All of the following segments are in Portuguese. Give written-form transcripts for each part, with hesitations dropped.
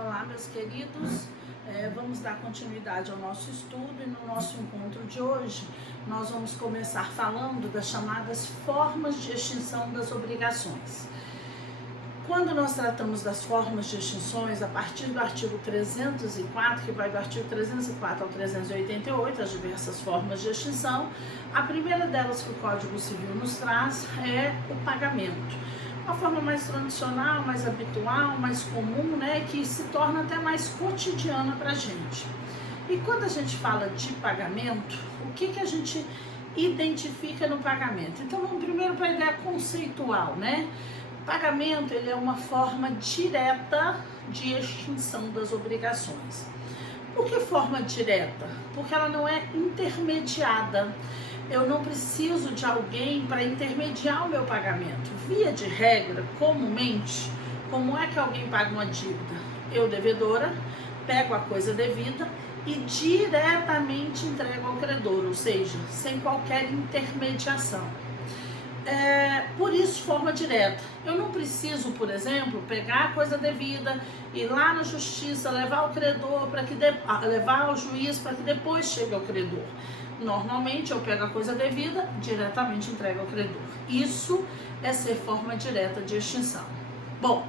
Olá, meus queridos, vamos dar continuidade ao nosso estudo e no nosso encontro de hoje nós vamos começar falando das chamadas formas de extinção das obrigações. Quando nós tratamos das formas de extinções, a partir do artigo 304, que vai do artigo 304 ao 388, as diversas formas de extinção, a primeira delas que o Código Civil nos traz é o pagamento. Uma forma mais tradicional, mais habitual, mais comum, né, que se torna até mais cotidiana para a gente. E quando a gente fala de pagamento, o que a gente identifica no pagamento? Então vamos primeiro para a ideia conceitual, né? Pagamento, ele é uma forma direta de extinção das obrigações. Por que forma direta? Porque ela não é intermediada. Eu não preciso de alguém para intermediar o meu pagamento. Via de regra, comumente, como é que alguém paga uma dívida? Eu, devedora, pego a coisa devida e diretamente entrego ao credor, ou seja, sem qualquer intermediação. Por isso, forma direta. Eu não preciso, por exemplo, pegar a coisa devida, ir lá na justiça, levar ao credor, levar ao juiz para que depois chegue ao credor. Normalmente eu pego a coisa devida, diretamente entrego ao credor. Isso é ser forma direta de extinção. Bom,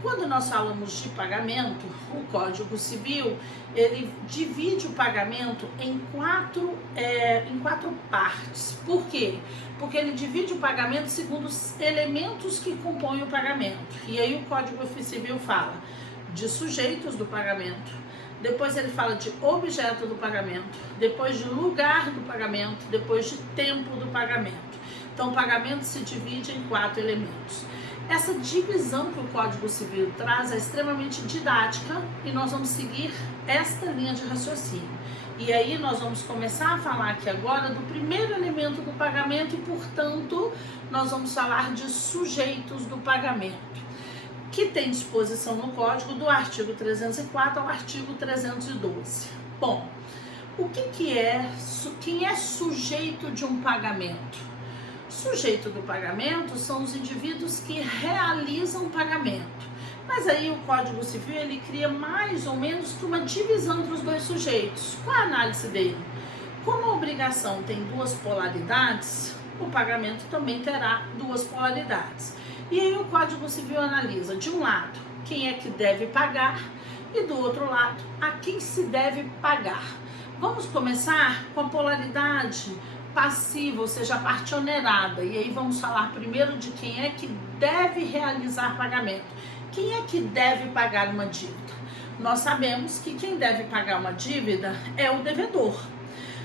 quando nós falamos de pagamento, o Código Civil, ele divide o pagamento em quatro partes. Por quê? Porque ele divide o pagamento segundo os elementos que compõem o pagamento. E aí o Código Civil fala de sujeitos do pagamento, depois ele fala de objeto do pagamento, depois de lugar do pagamento, depois de tempo do pagamento. Então o pagamento se divide em 4 elementos. Essa divisão que o Código Civil traz é extremamente didática e nós vamos seguir esta linha de raciocínio. E aí nós vamos começar a falar aqui agora do primeiro elemento do pagamento e, portanto, nós vamos falar de sujeitos do pagamento, que tem disposição no Código do artigo 304 ao artigo 312. Bom, quem é sujeito de um pagamento? Sujeito do pagamento são os indivíduos que realizam o pagamento. Mas aí o Código Civil, ele cria mais ou menos que uma divisão entre os dois sujeitos. Qual a análise dele? Como a obrigação tem 2 polaridades, o pagamento também terá 2 polaridades. E aí o Código Civil analisa, de um lado, quem é que deve pagar e do outro lado, a quem se deve pagar. Vamos começar com a polaridade passiva, ou seja, a parte onerada. E aí vamos falar primeiro de quem é que deve realizar pagamento. Quem é que deve pagar uma dívida? Nós sabemos que quem deve pagar uma dívida é o devedor.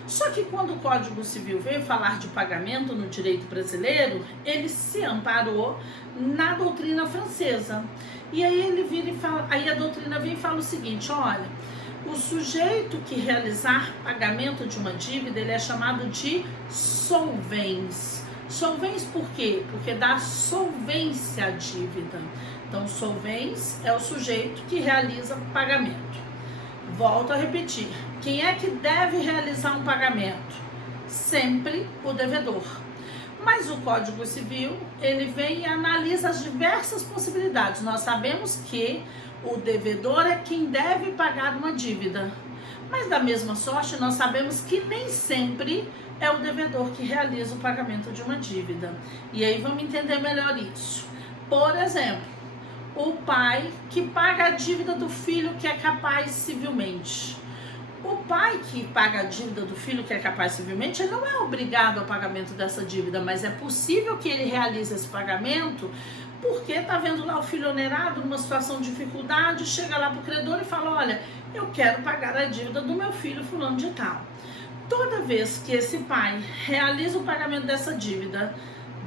Só que quando o Código Civil veio falar de pagamento no direito brasileiro, ele se amparou na doutrina francesa. E aí ele vira e fala, aí a doutrina vem e fala o seguinte: olha, o sujeito que realizar pagamento de uma dívida, ele é chamado de solvens. Solvens por quê? Porque dá solvência à dívida. Então, solvens é o sujeito que realiza pagamento. Volto a repetir. Quem é que deve realizar um pagamento? Sempre o devedor. Mas o Código Civil, ele vem e analisa as diversas possibilidades. Nós sabemos que o devedor é quem deve pagar uma dívida. Mas da mesma sorte, nós sabemos que nem sempre é o devedor que realiza o pagamento de uma dívida. E aí vamos entender melhor isso. Por exemplo, o pai que paga a dívida do filho que é capaz civilmente. O pai que paga a dívida do filho que é capaz civilmente, ele não é obrigado ao pagamento dessa dívida, mas é possível que ele realize esse pagamento porque está vendo lá o filho onerado numa situação de dificuldade, chega lá para o credor e fala: olha, eu quero pagar a dívida do meu filho fulano de tal. Toda vez que esse pai realiza o pagamento dessa dívida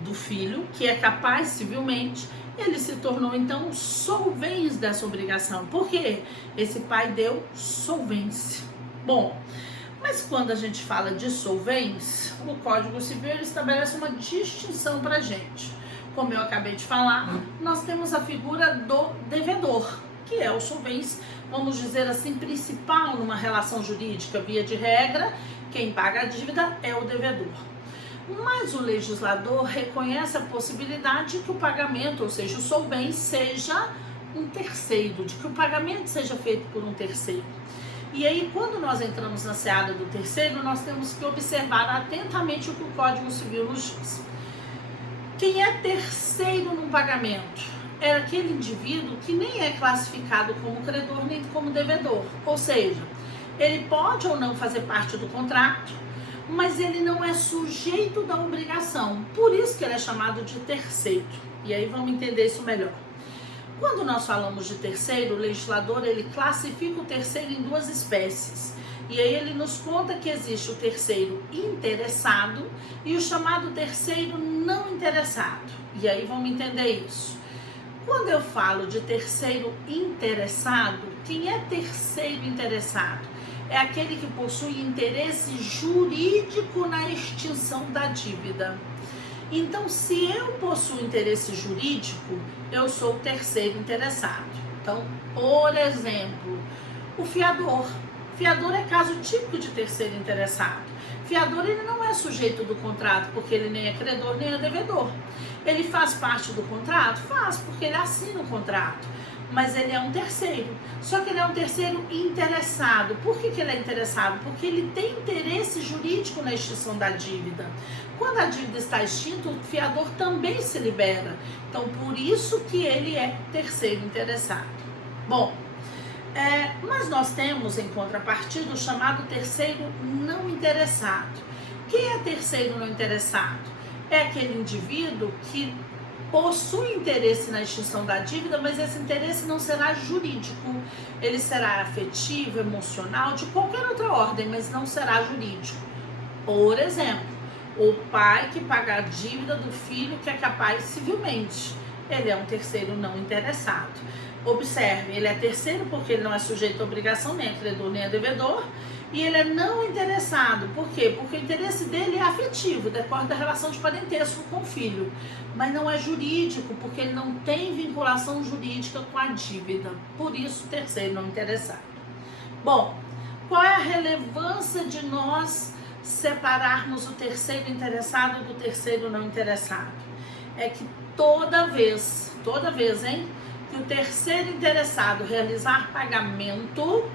do filho, que é capaz civilmente, ele se tornou então solvens dessa obrigação. Por quê? Esse pai deu solvência. Bom, mas quando a gente fala de solvens, o Código Civil ele estabelece uma distinção para a gente. Como eu acabei de falar, nós temos a figura do devedor, que é o solvens, vamos dizer assim, principal numa relação jurídica. Via de regra, quem paga a dívida é o devedor. Mas o legislador reconhece a possibilidade de que o pagamento, ou seja, o solvens, seja um terceiro, de que o pagamento seja feito por um terceiro. E aí, quando nós entramos na seara do terceiro, nós temos que observar atentamente o que o Código Civil nos diz. Quem é terceiro num pagamento é aquele indivíduo que nem é classificado como credor nem como devedor. Ou seja, ele pode ou não fazer parte do contrato, mas ele não é sujeito da obrigação. Por isso que ele é chamado de terceiro. E aí vamos entender isso melhor. Quando nós falamos de terceiro, o legislador ele classifica o terceiro em duas espécies. E aí ele nos conta que existe o terceiro interessado e o chamado terceiro não interessado. E aí vamos entender isso. Quando eu falo de terceiro interessado, quem é terceiro interessado? É aquele que possui interesse jurídico na extinção da dívida. Então, se eu possuo interesse jurídico, eu sou o terceiro interessado. Então, por exemplo, o fiador. Fiador é caso típico de terceiro interessado. Fiador ele não é sujeito do contrato porque ele nem é credor nem é devedor. Ele faz parte do contrato? Faz, porque ele assina o contrato. Mas ele é um terceiro. Só que ele é um terceiro interessado. Por que ele é interessado? Porque ele tem interesse jurídico na extinção da dívida. Quando a dívida está extinta, o fiador também se libera. Então, por isso que ele é terceiro interessado. Bom, mas nós temos em contrapartida o chamado terceiro não interessado. Quem é terceiro não interessado? É aquele indivíduo que possui interesse na extinção da dívida, mas esse interesse não será jurídico. Ele será afetivo, emocional, de qualquer outra ordem, mas não será jurídico. Por exemplo, o pai que paga a dívida do filho que é capaz civilmente. Ele é um terceiro não interessado. Observe, ele é terceiro porque ele não é sujeito a obrigação, nem é credor, nem é devedor. E ele é não interessado. Por quê? Porque o interesse dele é afetivo, decorre da relação de parentesco com o filho. Mas não é jurídico, porque ele não tem vinculação jurídica com a dívida. Por isso, terceiro não interessado. Bom, qual é a relevância de nós separarmos o terceiro interessado do terceiro não interessado? É que toda vez, que o terceiro interessado realizar pagamento,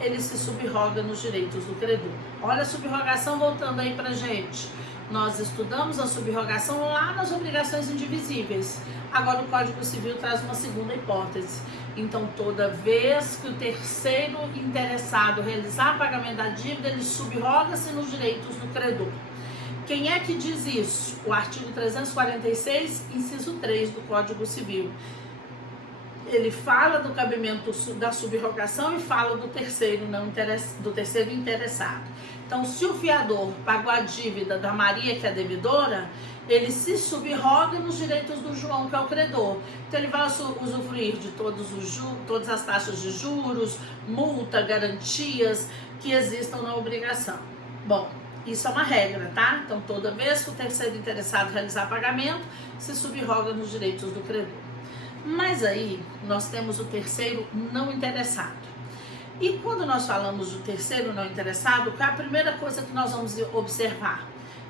ele se subroga nos direitos do credor. Olha a subrogação voltando aí pra gente. Nós estudamos a subrogação lá nas obrigações indivisíveis. Agora o Código Civil traz uma segunda hipótese. Então, toda vez que o terceiro interessado realizar pagamento da dívida, ele subroga-se nos direitos do credor. Quem é que diz isso? O artigo 346, inciso 3 do Código Civil. Ele fala do cabimento da subrogação e fala do terceiro interessado. Então, se o fiador pagou a dívida da Maria, que é a devedora, ele se subroga nos direitos do João, que é o credor. Então, ele vai usufruir de todas as taxas de juros, multa, garantias que existam na obrigação. Bom, isso é uma regra, tá? Então, toda vez que o terceiro interessado realizar pagamento, se subroga nos direitos do credor. Mas aí, nós temos o terceiro não interessado. E quando nós falamos do terceiro não interessado, qual é a primeira coisa que nós vamos observar?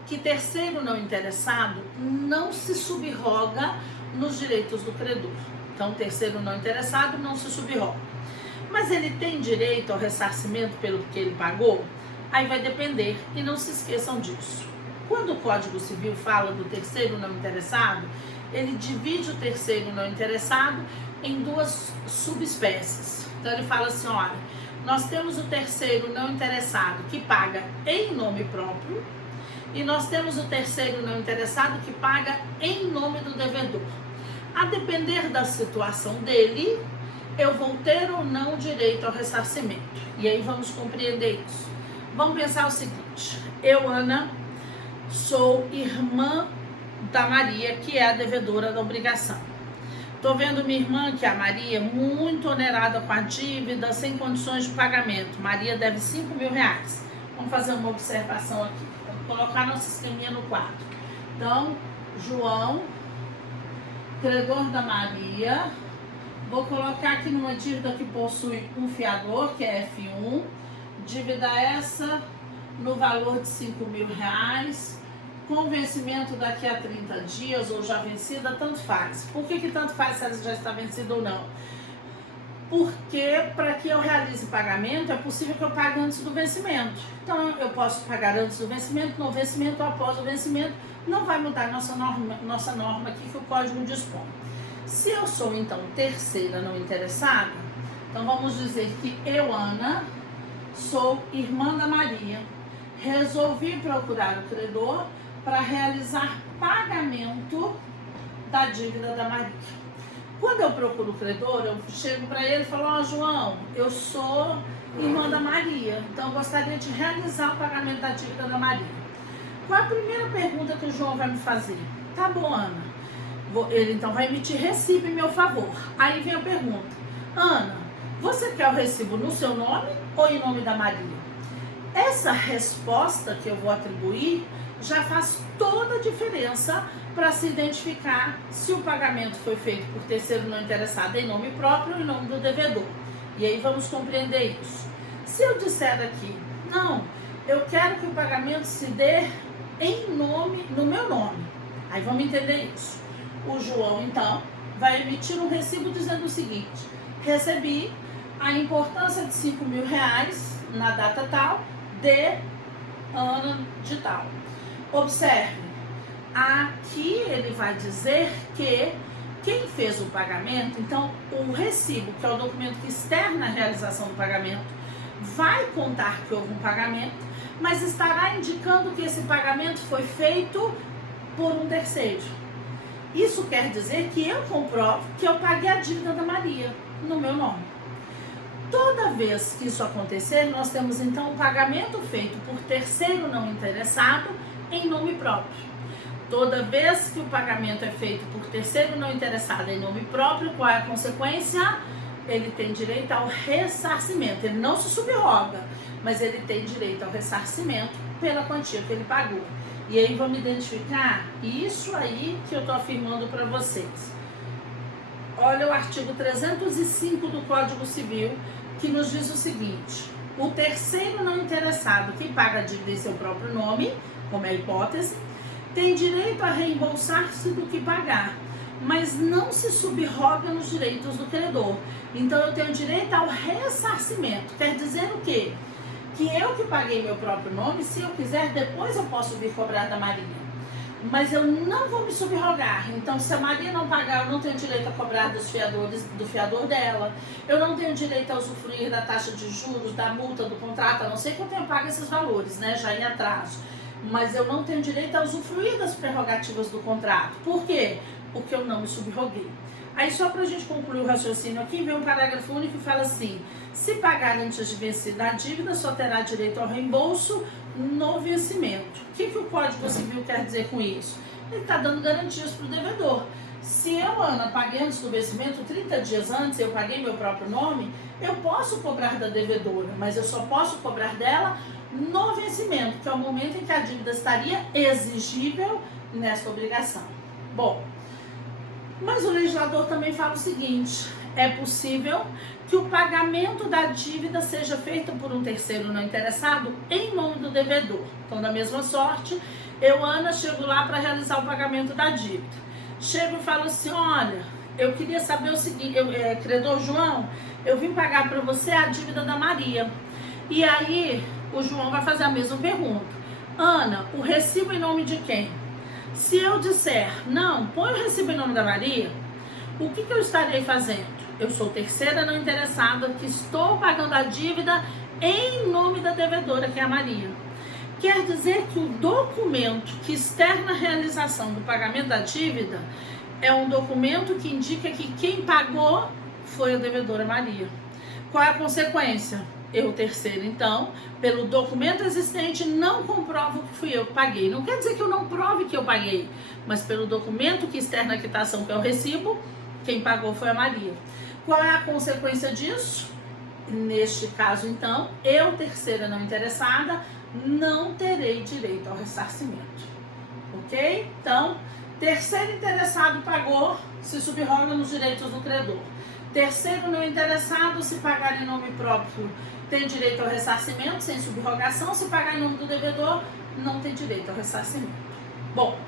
Que terceiro não interessado não se subroga nos direitos do credor. Então, terceiro não interessado não se subroga. Mas ele tem direito ao ressarcimento pelo que ele pagou? Aí vai depender, e não se esqueçam disso. Quando o Código Civil fala do terceiro não interessado, ele divide o terceiro não interessado em duas subespécies. Então ele fala assim, olha, nós temos o terceiro não interessado que paga em nome próprio e nós temos o terceiro não interessado que paga em nome do devedor. A depender da situação dele, eu vou ter ou não direito ao ressarcimento. E aí vamos compreender isso. Vamos pensar o seguinte, eu, Ana, sou irmã da Maria, que é a devedora da obrigação. Tô vendo minha irmã, que é a Maria, muito onerada com a dívida, sem condições de pagamento. Maria deve 5 mil reais. Vamos fazer uma observação aqui. Vamos colocar nossa esqueminha no quadro. Então, João, credor da Maria. Vou colocar aqui numa dívida que possui um fiador, que é F1. Dívida essa no valor de 5 mil reais. Com vencimento daqui a 30 dias ou já vencida, tanto faz. Por que tanto faz se ela já está vencida ou não? Porque para que eu realize pagamento, é possível que eu pague antes do vencimento. Então, eu posso pagar antes do vencimento, no vencimento ou após o vencimento. Não vai mudar nossa norma aqui que o código dispõe. Se eu sou, então, terceira não interessada, então vamos dizer que eu, Ana, sou irmã da Maria. Resolvi procurar o credor para realizar pagamento da dívida da Maria. Quando eu procuro o credor, eu chego para ele e falo: ó, João, eu sou irmã da Maria, então eu gostaria de realizar o pagamento da dívida da Maria. Qual é a primeira pergunta que o João vai me fazer? Tá bom, Ana. Ele então vai emitir recibo em meu favor. Aí vem a pergunta: Ana, você quer o recibo no seu nome ou em nome da Maria? Essa resposta que eu vou atribuir já faz toda a diferença para se identificar se o pagamento foi feito por terceiro não interessado em nome próprio ou em nome do devedor. E aí vamos compreender isso. Se eu disser aqui: não, eu quero que o pagamento se dê no meu nome. Aí vamos entender isso. O João, então, vai emitir um recibo dizendo o seguinte: recebi a importância de R$5.000 na data tal, de ano de tal. Observe, aqui ele vai dizer que quem fez o pagamento, então o recibo, que é o documento que externa a realização do pagamento, vai contar que houve um pagamento, mas estará indicando que esse pagamento foi feito por um terceiro. Isso quer dizer que eu comprovo que eu paguei a dívida da Maria no meu nome. Toda vez que isso acontecer, nós temos então o pagamento feito por terceiro não interessado em nome próprio. Toda vez que o pagamento é feito por terceiro não interessado em nome próprio, qual é a consequência? Ele tem direito ao ressarcimento. Ele não se subroga, mas ele tem direito ao ressarcimento pela quantia que ele pagou. E aí vamos identificar isso aí que eu estou afirmando para vocês. Olha o artigo 305 do Código Civil, que nos diz o seguinte: o terceiro não interessado que paga a dívida em seu próprio nome, como é a hipótese, tem direito a reembolsar-se do que pagar, mas não se subroga nos direitos do credor. Então eu tenho direito ao ressarcimento. Quer dizer o quê? Que eu que paguei meu próprio nome, se eu quiser, depois eu posso vir cobrar da Maria. Mas eu não vou me subrogar. Então, se a Maria não pagar, eu não tenho direito a cobrar dos fiadores, do fiador dela. Eu não tenho direito a usufruir da taxa de juros, da multa do contrato, a não ser que eu tenha pago esses valores, né, já em atraso. Mas eu não tenho direito a usufruir das prerrogativas do contrato. Por quê? Porque eu não me subroguei. Aí, só para a gente concluir o raciocínio aqui, vem um parágrafo único que fala assim: se pagar antes de vencida a dívida, só terá direito ao reembolso no vencimento. O que o Código Civil quer dizer com isso? Ele está dando garantias para o devedor. Se eu, Ana, paguei antes do vencimento, 30 dias antes, eu paguei meu próprio nome, eu posso cobrar da devedora, mas eu só posso cobrar dela no vencimento, que é o momento em que a dívida estaria exigível nessa obrigação. Bom, mas o legislador também fala o seguinte: é possível que o pagamento da dívida seja feito por um terceiro não interessado em nome do devedor. Então, da mesma sorte, eu, Ana, chego lá para realizar o pagamento da dívida. Chego e falo assim: olha, eu queria saber o seguinte, credor João, eu vim pagar para você a dívida da Maria. E aí, o João vai fazer a mesma pergunta: Ana, o recibo em nome de quem? Se eu disser: não, põe o recibo em nome da Maria, o que eu estarei fazendo? Eu sou terceira não interessada que estou pagando a dívida em nome da devedora, que é a Maria. Quer dizer que o documento que externa a realização do pagamento da dívida é um documento que indica que quem pagou foi a devedora Maria. Qual é a consequência? Eu, terceiro, então, pelo documento existente, não comprovo que fui eu que paguei. Não quer dizer que eu não prove que eu paguei, mas pelo documento que externa a quitação, que é o recibo, quem pagou foi a Maria. Qual é a consequência disso? Neste caso, então, eu, terceira não interessada, não terei direito ao ressarcimento. Ok? Então, terceiro interessado pagou, se subroga nos direitos do credor. Terceiro não interessado, se pagar em nome próprio, tem direito ao ressarcimento, sem subrogação. Se pagar em nome do devedor, não tem direito ao ressarcimento. Bom,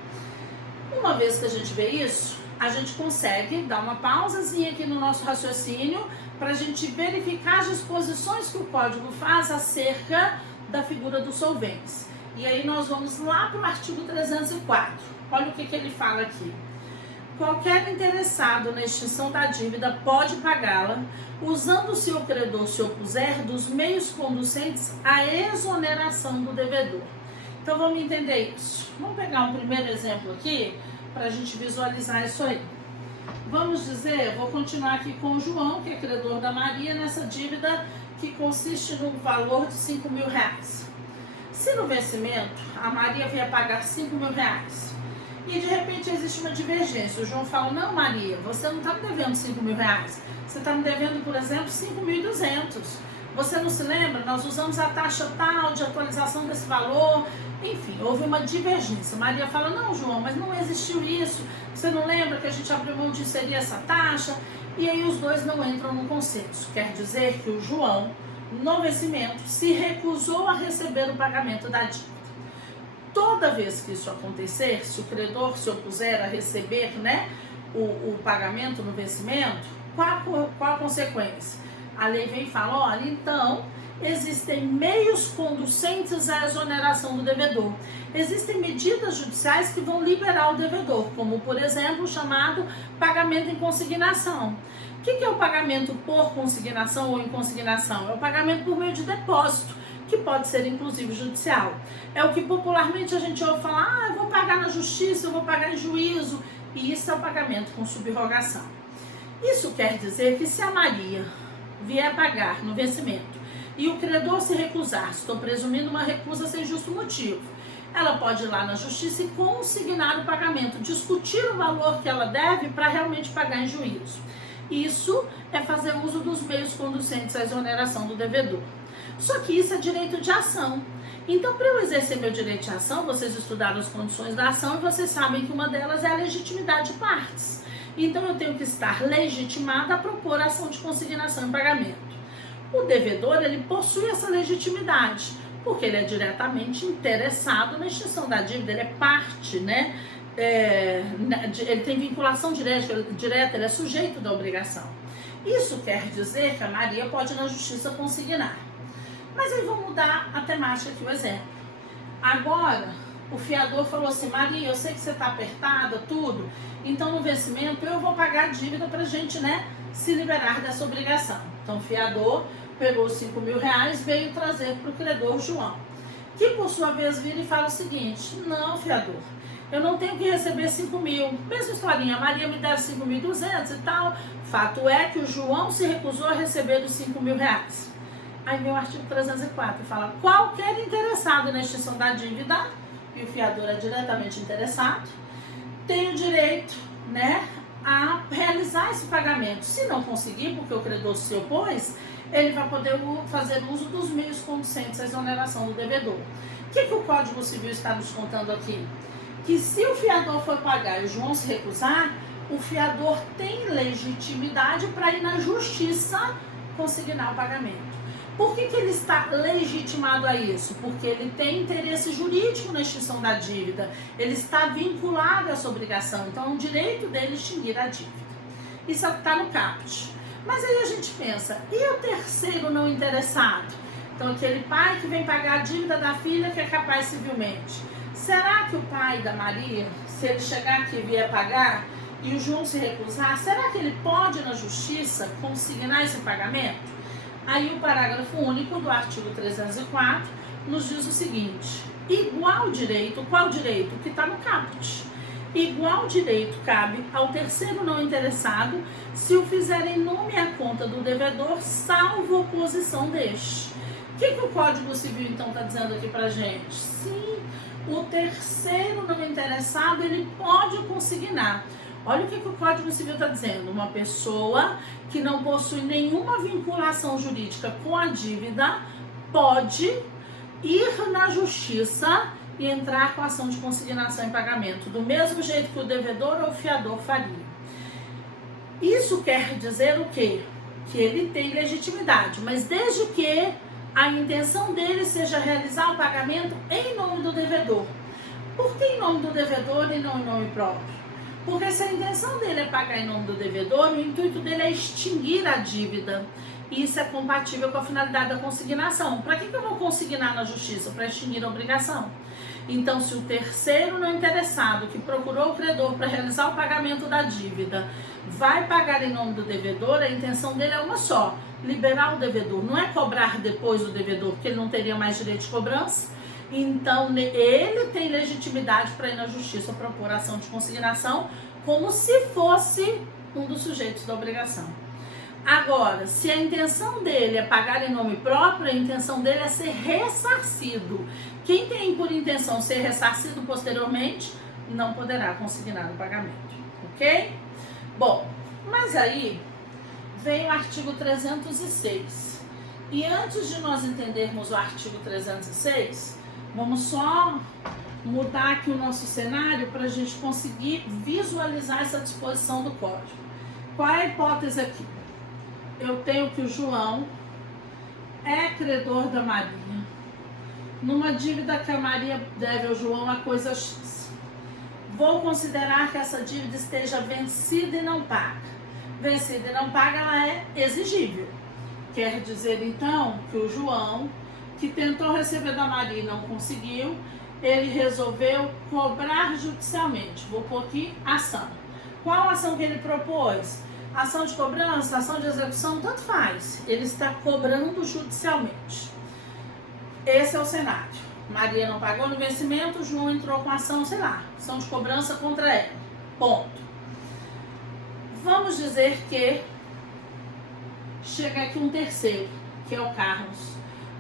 uma vez que a gente vê isso, a gente consegue dar uma pausazinha aqui no nosso raciocínio para a gente verificar as disposições que o código faz acerca da figura do solventes. E aí nós vamos lá para o artigo 304. Olha o que ele fala aqui. Qualquer interessado na extinção da dívida pode pagá-la, usando, se o credor se opuser, dos meios conducentes à exoneração do devedor. Então vamos entender isso. Vamos pegar um primeiro exemplo aqui para a gente visualizar isso aí. Vamos dizer, vou continuar aqui com o João, que é credor da Maria, nessa dívida que consiste no valor de R$5.000. Se no vencimento a Maria vier pagar R$5.000 e de repente existe uma divergência, o João fala, não Maria, você não está me devendo R$5.000, você está me devendo, por exemplo, 5.200. Você não se lembra? Nós usamos a taxa tal de atualização desse valor. Enfim, houve uma divergência. Maria fala, não João, mas não existiu isso. Você não lembra que a gente abriu mão de inserir essa taxa? E aí os dois não entram no consenso. Quer dizer que o João, no vencimento, se recusou a receber o pagamento da dívida. Toda vez que isso acontecer, se o credor se opuser a receber, o pagamento no vencimento, qual a consequência? A lei vem e fala, olha, então, existem meios conducentes à exoneração do devedor. Existem medidas judiciais que vão liberar o devedor, como, por exemplo, o chamado pagamento em consignação. O que é o pagamento por consignação ou em consignação? É o pagamento por meio de depósito, que pode ser inclusive judicial. É o que popularmente a gente ouve falar, eu vou pagar na justiça, eu vou pagar em juízo, e isso é o pagamento com subrogação. Isso quer dizer que se a Maria vier pagar no vencimento e o credor se recusar, estou presumindo uma recusa sem justo motivo, ela pode ir lá na justiça e consignar o pagamento, discutir o valor que ela deve para realmente pagar em juízo. Isso é fazer uso dos meios conducentes à exoneração do devedor. Só que isso é direito de ação. Então, para eu exercer meu direito de ação, vocês estudaram as condições da ação e vocês sabem que uma delas é a legitimidade de partes. Então, eu tenho que estar legitimada a propor ação de consignação e pagamento. O devedor, ele possui essa legitimidade, porque ele é diretamente interessado na extinção da dívida, ele é parte, ele tem vinculação direta, ele é sujeito da obrigação. Isso quer dizer que a Maria pode ir na justiça consignar. Mas aí vamos mudar a temática aqui, o exemplo. Agora, o fiador falou assim, Maria, eu sei que você está apertada, tudo, então no vencimento eu vou pagar a dívida para a gente, se liberar dessa obrigação. Então o fiador pegou os R$5.000, veio trazer para o credor João, que por sua vez vira e fala o seguinte, não fiador, eu não tenho que receber 5.000, mesma historinha, a Maria me deve 5.200 e tal, fato é que o João se recusou a receber os R$5.000. Aí vem o artigo 304 e fala, qualquer interessado na extinção da dívida, e o fiador é diretamente interessado, tem o direito, a realizar esse pagamento. Se não conseguir, porque o credor se opôs, ele vai poder fazer uso dos meios conducentes à exoneração do devedor. O que o Código Civil está nos contando aqui? Que se o fiador for pagar e o João se recusar, o fiador tem legitimidade para ir na justiça consignar o pagamento. Por que ele está legitimado a isso? Porque ele tem interesse jurídico na extinção da dívida, ele está vinculado a essa obrigação, então é um direito dele extinguir a dívida. Isso está no caput. Mas aí a gente pensa, e o terceiro não interessado? Então aquele pai que vem pagar a dívida da filha que é capaz civilmente. Será que o pai da Maria, se ele chegar aqui e vier pagar e o João se recusar, será que ele pode ir na justiça consignar esse pagamento? Aí o parágrafo único do artigo 304 nos diz o seguinte, igual direito, qual direito? Que está no caput. Igual direito cabe ao terceiro não interessado se o fizer em nome à conta do devedor, salvo oposição deste. O que o Código Civil então está dizendo aqui pra gente? Sim, o terceiro não interessado, ele pode consignar. Olha o que o Código Civil está dizendo. Uma pessoa que não possui nenhuma vinculação jurídica com a dívida pode ir na justiça e entrar com ação de consignação e pagamento, do mesmo jeito que o devedor ou o fiador faria. Isso quer dizer o quê? Que ele tem legitimidade, mas desde que a intenção dele seja realizar o pagamento em nome do devedor. Por que em nome do devedor e não em nome próprio? Porque se a intenção dele é pagar em nome do devedor, o intuito dele é extinguir a dívida. E isso é compatível com a finalidade da consignação. Para que eu vou consignar na justiça? Para extinguir a obrigação. Então, se o terceiro não interessado que procurou o credor para realizar o pagamento da dívida vai pagar em nome do devedor, a intenção dele é uma só: liberar o devedor. Não é cobrar depois do devedor, porque ele não teria mais direito de cobrança. Então, ele tem legitimidade para ir na justiça propor ação de consignação como se fosse um dos sujeitos da obrigação. Agora, se a intenção dele é pagar em nome próprio, a intenção dele é ser ressarcido. Quem tem por intenção ser ressarcido posteriormente, não poderá consignar o pagamento, ok? Bom, mas aí vem o artigo 306. E antes de nós entendermos o artigo 306, vamos só mudar aqui o nosso cenário para a gente conseguir visualizar essa disposição do código. Qual é a hipótese aqui? Eu tenho que o João é credor da Maria, numa dívida que a Maria deve ao João a coisa X. Vou considerar que essa dívida esteja vencida e não paga. Vencida e não paga, ela é exigível. Quer dizer, então, que o João, que tentou receber da Maria e não conseguiu, ele resolveu cobrar judicialmente. Vou pôr aqui ação. Qual ação que ele propôs? Ação de cobrança, ação de execução, tanto faz. Ele está cobrando judicialmente. Esse é o cenário. Maria não pagou no vencimento, João entrou com ação, sei lá, ação de cobrança contra ela. Ponto. Vamos dizer que chega aqui um terceiro, que é o Carlos.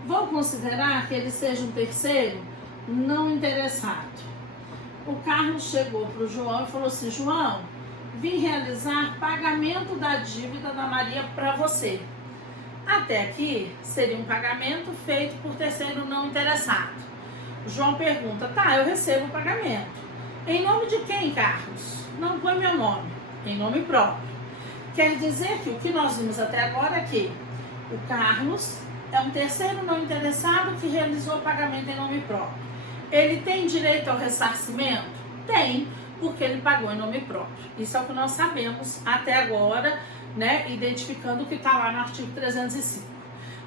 Vou considerar que ele seja um terceiro não interessado. O Carlos chegou para o João e falou assim: João, vim realizar pagamento da dívida da Maria para você. Até aqui seria um pagamento feito por terceiro não interessado. O João pergunta: tá, eu recebo o pagamento. Em nome de quem, Carlos? Não põe meu nome, em nome próprio. Quer dizer que o que nós vimos até agora é que o Carlos é um terceiro não interessado que realizou o pagamento em nome próprio. Ele tem direito ao ressarcimento? Tem, porque ele pagou em nome próprio. Isso é o que nós sabemos até agora, né, identificando o que está lá no artigo 305.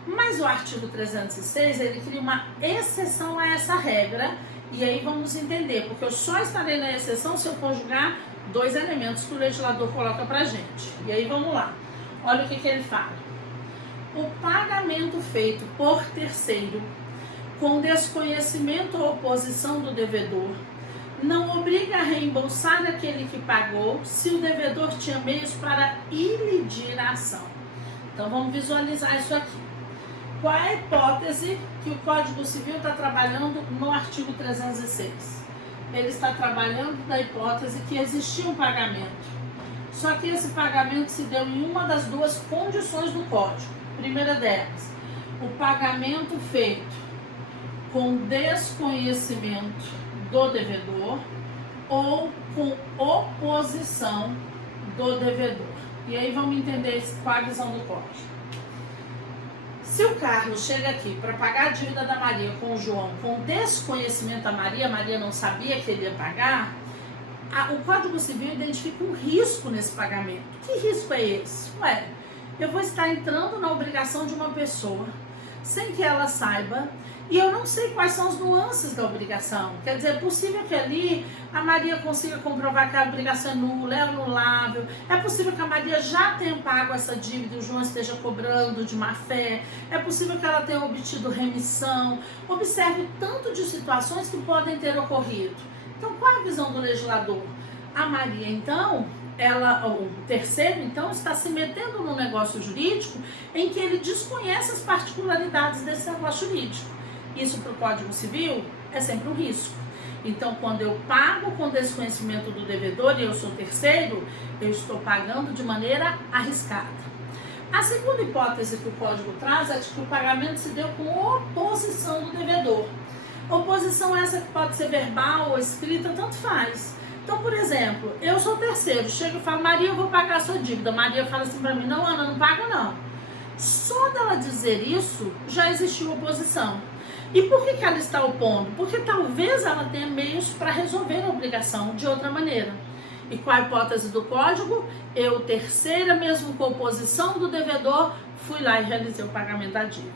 Mas o artigo 306, ele cria uma exceção a essa regra, e aí vamos entender, porque eu só estarei na exceção se eu conjugar dois elementos que o legislador coloca pra gente. E aí vamos lá. Olha o que ele fala. O pagamento feito por terceiro, com desconhecimento ou oposição do devedor, não obriga a reembolsar aquele que pagou se o devedor tinha meios para ilidir a ação. Então vamos visualizar isso aqui. Qual é a hipótese que o Código Civil está trabalhando no artigo 306? Ele está trabalhando da hipótese que existia um pagamento. Só que esse pagamento se deu em uma das duas condições do Código. Primeira delas, o pagamento feito com desconhecimento do devedor ou com oposição do devedor. E aí vamos entender qual a visão do Código. Se o Carlos chega aqui para pagar a dívida da Maria com o João com desconhecimento da Maria, a Maria não sabia que ele ia pagar, o Código Civil identifica um risco nesse pagamento. Que risco é esse? Ué, eu vou estar entrando na obrigação de uma pessoa sem que ela saiba, e eu não sei quais são as nuances da obrigação. Quer dizer, é possível que ali a Maria consiga comprovar que a obrigação é nula, é anulável. É possível que a Maria já tenha pago essa dívida e o João esteja cobrando de má fé. É possível que ela tenha obtido remissão. Observe o tanto de situações que podem ter ocorrido. Então, qual é a visão do legislador? A Maria, então, o terceiro, então, está se metendo num negócio jurídico em que ele desconhece as particularidades desse negócio jurídico. Isso para o Código Civil é sempre um risco. Então, quando eu pago com desconhecimento do devedor e eu sou terceiro, eu estou pagando de maneira arriscada. A segunda hipótese que o Código traz é de que o pagamento se deu com oposição do devedor. Oposição essa que pode ser verbal ou escrita, tanto faz. Então, por exemplo, eu sou terceiro, chego e falo: Maria, eu vou pagar a sua dívida. Maria fala assim para mim: não, Ana, não pago não. Só dela dizer isso, já existiu oposição. E por que ela está opondo? Porque talvez ela tenha meios para resolver a obrigação de outra maneira. E qual a hipótese do código? Eu, terceira, mesmo com oposição do devedor, fui lá e realizei o pagamento da dívida.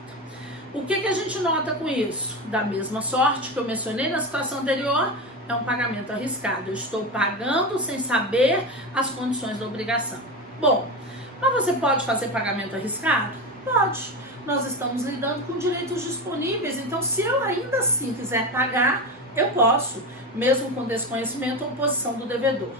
O que a gente nota com isso? Da mesma sorte que eu mencionei na situação anterior, é um pagamento arriscado. Eu estou pagando sem saber as condições da obrigação. Bom, mas você pode fazer pagamento arriscado? Pode. Nós estamos lidando com direitos disponíveis, então se eu ainda assim quiser pagar, eu posso, mesmo com desconhecimento ou oposição do devedor.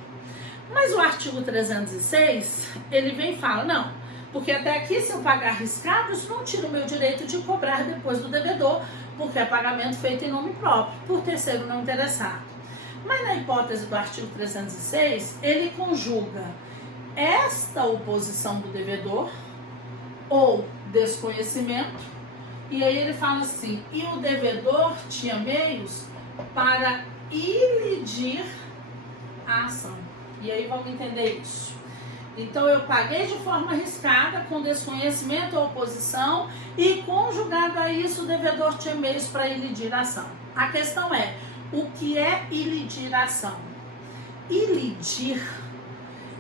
Mas o artigo 306, ele vem e fala, não, porque até aqui se eu pagar arriscado, isso não tira o meu direito de cobrar depois do devedor, porque é pagamento feito em nome próprio, por terceiro não interessado. Mas na hipótese do artigo 306, ele conjuga esta oposição do devedor ou desconhecimento, e aí ele fala assim, e o devedor tinha meios para ilidir a ação. E aí vamos entender isso. Então eu paguei de forma arriscada, com desconhecimento ou oposição, e conjugado a isso o devedor tinha meios para ilidir a ação. A questão é, o que é ilidir a ação? Ilidir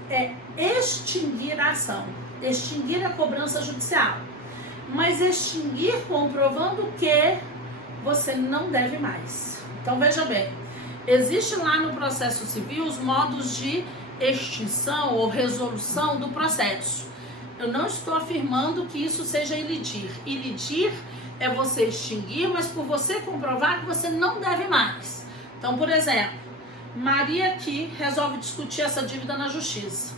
é extinguir a ação, extinguir a cobrança judicial, mas extinguir comprovando que você não deve mais. Então veja bem, existe lá no processo civil os modos de extinção ou resolução do processo. Eu não estou afirmando que isso seja ilidir. Ilidir é você extinguir, mas por você comprovar que você não deve mais. Então, por exemplo, Maria aqui resolve discutir essa dívida na justiça.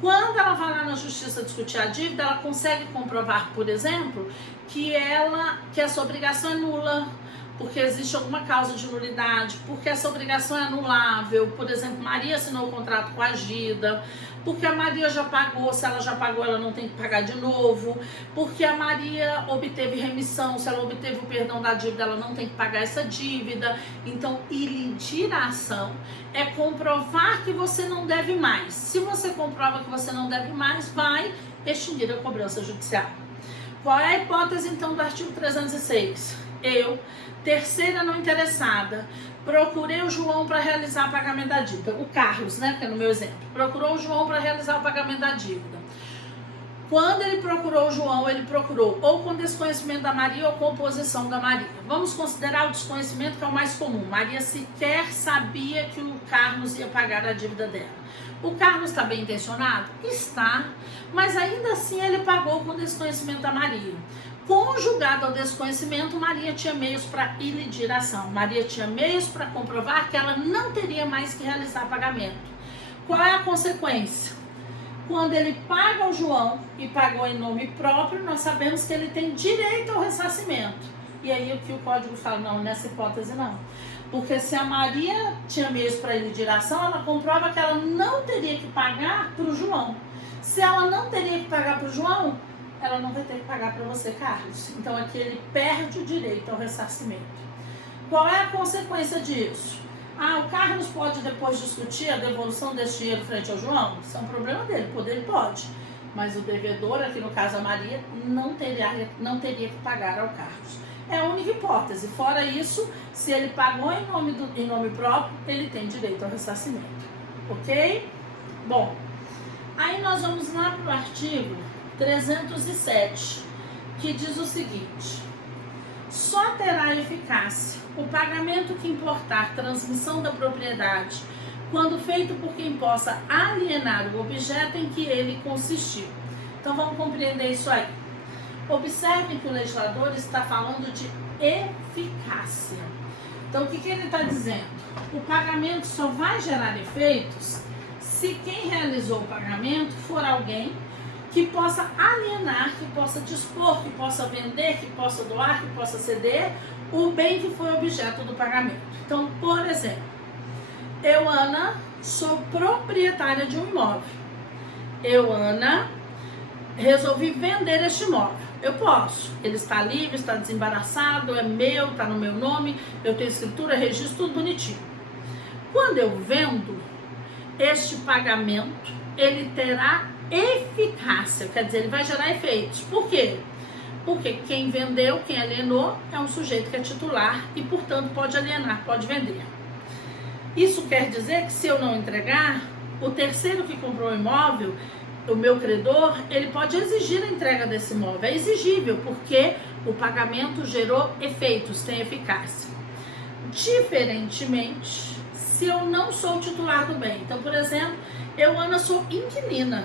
Quando ela vai lá na justiça discutir a dívida, ela consegue comprovar, por exemplo, que essa obrigação é nula, porque existe alguma causa de nulidade, porque essa obrigação é anulável. Por exemplo, Maria assinou o contrato com a Gida, porque a Maria já pagou, se ela já pagou, ela não tem que pagar de novo, porque a Maria obteve remissão, se ela obteve o perdão da dívida, ela não tem que pagar essa dívida. Então, ilidir a ação é comprovar que você não deve mais. Se você comprova que você não deve mais, vai extinguir a cobrança judicial. Qual é a hipótese, então, do artigo 306? Eu, terceira não interessada, procurei o João para realizar o pagamento da dívida. O Carlos, né, que é no meu exemplo, procurou o João para realizar o pagamento da dívida. Quando ele procurou o João, ele procurou ou com desconhecimento da Maria ou com oposição da Maria. Vamos considerar o desconhecimento, que é o mais comum. Maria sequer sabia que o Carlos ia pagar a dívida dela. O Carlos está bem intencionado? Está, mas ainda assim ele pagou com desconhecimento da Maria. Conjugado ao desconhecimento, Maria tinha meios para ilidir a ação. Maria tinha meios para comprovar que ela não teria mais que realizar pagamento. Qual é a consequência? Quando ele paga ao João e pagou em nome próprio, nós sabemos que ele tem direito ao ressarcimento. E aí o que o código fala? Não, nessa hipótese não. Porque se a Maria tinha meios para ilidir a ação, ela comprova que ela não teria que pagar para o João. Se ela não teria que pagar para o João, ela não vai ter que pagar para você, Carlos. Então aqui ele perde o direito ao ressarcimento. Qual é a consequência disso? O Carlos pode depois discutir a devolução desse dinheiro frente ao João? Isso é um problema dele, poder ele pode. Mas o devedor, aqui no caso a Maria, não teria que pagar ao Carlos. É a única hipótese. Fora isso, se ele pagou em nome próprio, ele tem direito ao ressarcimento. Ok? Bom, aí nós vamos lá para o artigo 307, que diz o seguinte: só terá eficácia o pagamento que importar transmissão da propriedade quando feito por quem possa alienar o objeto em que ele consistiu. Então vamos compreender isso aí. Observem que o legislador está falando de eficácia. Então o que ele está dizendo? O pagamento só vai gerar efeitos se quem realizou o pagamento for alguém que possa alienar, que possa dispor, que possa vender, que possa doar, que possa ceder o bem que foi objeto do pagamento. Então, por exemplo, eu, Ana, sou proprietária de um imóvel. Eu, Ana, resolvi vender este imóvel. Eu posso. Ele está livre, está desembaraçado, é meu, está no meu nome, eu tenho escritura, registro, tudo bonitinho. Quando eu vendo, este pagamento, ele terá eficácia, quer dizer, ele vai gerar efeitos. Por quê? Porque quem vendeu, quem alienou, é um sujeito que é titular e, portanto, pode alienar, pode vender. Isso quer dizer que se eu não entregar, o terceiro que comprou o imóvel, o meu credor, ele pode exigir a entrega desse imóvel. É exigível, porque o pagamento gerou efeitos, tem eficácia. Diferentemente, se eu não sou titular do bem. Então, por exemplo, eu, Ana, sou inquilina.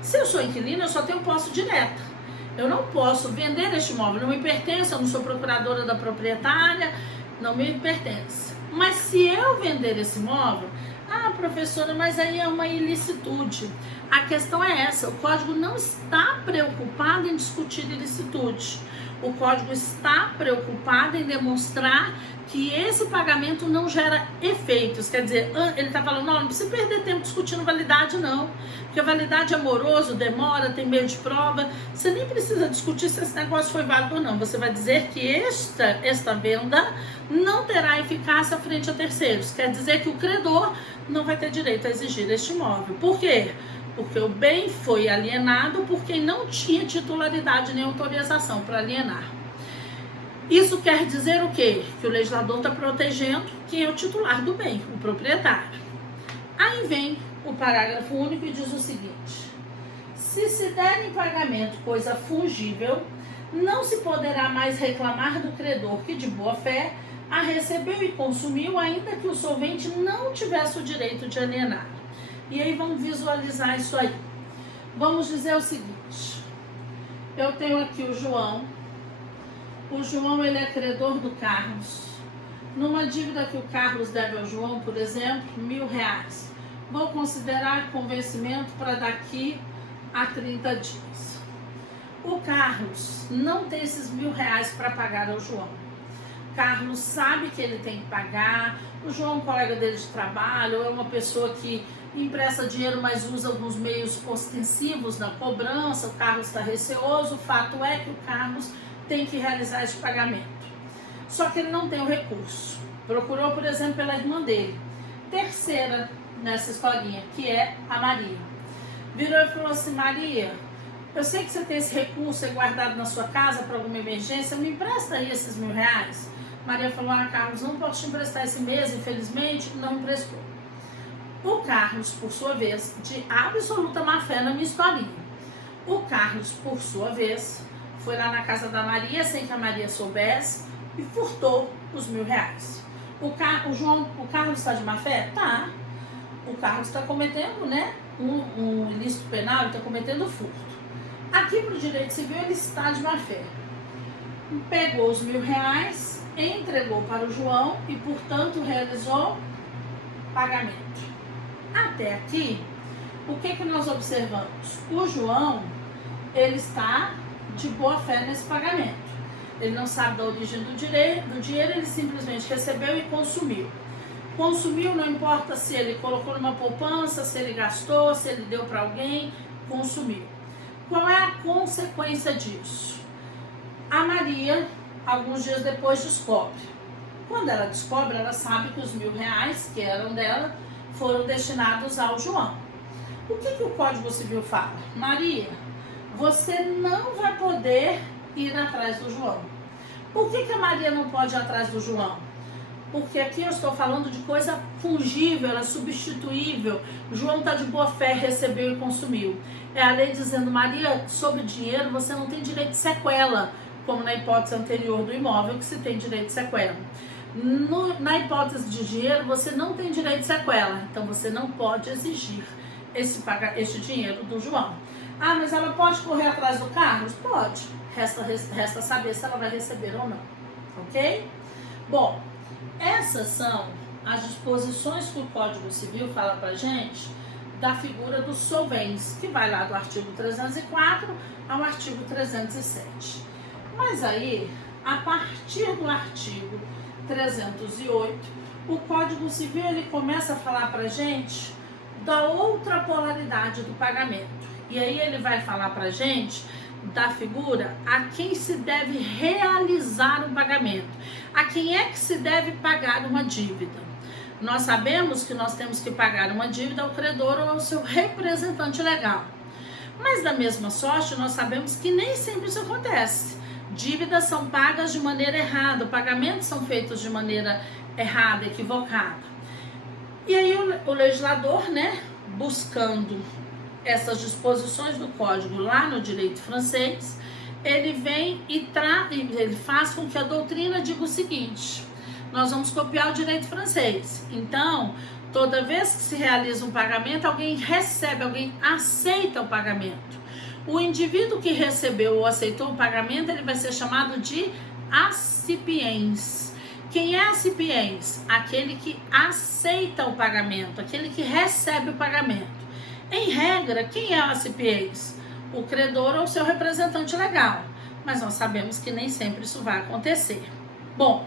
Se eu sou inquilina, eu só tenho posse direta. Eu não posso vender este imóvel, não me pertence, eu não sou procuradora da proprietária, não me pertence. Mas se eu vender esse imóvel, professora, mas aí é uma ilicitude. A questão é essa, o código não está preocupado em discutir ilicitude. O código está preocupado em demonstrar que esse pagamento não gera efeitos. Quer dizer, ele está falando, não precisa perder tempo discutindo validade, não. Porque a validade é moroso, demora, tem meio de prova. Você nem precisa discutir se esse negócio foi válido ou não. Você vai dizer que esta venda não terá eficácia frente a terceiros. Quer dizer que o credor não vai ter direito a exigir este imóvel. Por quê? Porque o bem foi alienado por quem não tinha titularidade nem autorização para alienar. Isso quer dizer o quê? Que o legislador está protegendo quem é o titular do bem, o proprietário. Aí vem o parágrafo único e diz o seguinte: se der em pagamento coisa fungível, não se poderá mais reclamar do credor que de boa fé a recebeu e consumiu, ainda que o solvente não tivesse o direito de alienar. E aí vamos visualizar isso aí. Vamos dizer o seguinte: eu tenho aqui o João. O João, ele é credor do Carlos. Numa dívida que o Carlos deve ao João, por exemplo, R$1.000. Vou considerar com vencimento para daqui a 30 dias. O Carlos não tem esses R$1.000 para pagar ao João. Carlos sabe que ele tem que pagar. O João é um colega dele de trabalho, é uma pessoa que empresta dinheiro, mas usa alguns meios ostensivos na cobrança. O Carlos está receoso. O fato é que o Carlos tem que realizar esse pagamento. Só que ele não tem o recurso. Procurou, por exemplo, pela irmã dele, terceira nessa historinha, que é a Maria. Virou e falou assim: Maria, eu sei que você tem esse recurso aí guardado na sua casa para alguma emergência, me empresta aí esses R$1.000? Maria falou: Carlos, não posso te emprestar esse mês, infelizmente. Não emprestou. O Carlos, por sua vez, de absoluta má fé na minha historinha, o Carlos, por sua vez, foi lá na casa da Maria, sem que a Maria soubesse, e furtou os R$1.000. O Carlos está de má fé? Tá. O Carlos está cometendo, né, um ilícito penal, ele está cometendo furto. Aqui para o direito civil ele está de má fé. Pegou os R$1.000, entregou para o João e, portanto, realizou pagamento. Até aqui, o que nós observamos? O João, ele está de boa fé nesse pagamento. Ele não sabe da origem do dinheiro, ele simplesmente recebeu e consumiu. Consumiu, não importa se ele colocou numa poupança, se ele gastou, se ele deu para alguém, consumiu. Qual é a consequência disso? A Maria, alguns dias depois, descobre. Quando ela descobre, ela sabe que os R$1.000 que eram dela foram destinados ao João. O que o Código Civil fala? Maria, você não vai poder ir atrás do João. Por que a Maria não pode ir atrás do João? Porque aqui eu estou falando de coisa fungível, ela é substituível. O João está de boa fé, recebeu e consumiu. É a lei dizendo: Maria, sobre dinheiro você não tem direito de sequela, como na hipótese anterior do imóvel, que se tem direito de sequela. Na hipótese de dinheiro, você não tem direito de sequela, então você não pode exigir esse dinheiro do João. Mas ela pode correr atrás do Carlos? Pode. Resta saber se ela vai receber ou não. Ok? Bom, essas são as disposições que o Código Civil fala pra gente da figura dos solventes, que vai lá do artigo 304 ao artigo 307. Mas aí, a partir do artigo 308, o Código Civil ele começa a falar pra gente da outra polaridade do pagamento. E aí ele vai falar pra gente da figura a quem se deve realizar o pagamento, a quem é que se deve pagar uma dívida. Nós sabemos que nós temos que pagar uma dívida ao credor ou ao seu representante legal, mas da mesma sorte nós sabemos que nem sempre isso acontece. Dívidas são pagas de maneira errada, pagamentos são feitos de maneira errada, equivocada. E aí o legislador, né, buscando essas disposições do código lá no direito francês, ele vem e ele faz com que a doutrina diga o seguinte: nós vamos copiar o direito francês. Então, toda vez que se realiza um pagamento, alguém recebe, alguém aceita o pagamento. O indivíduo que recebeu ou aceitou o pagamento, ele vai ser chamado de acipiens. Quem é acipiens? Aquele que aceita o pagamento, aquele que recebe o pagamento. Em regra, quem é o acipiens? O credor ou seu representante legal. Mas nós sabemos que nem sempre isso vai acontecer. Bom,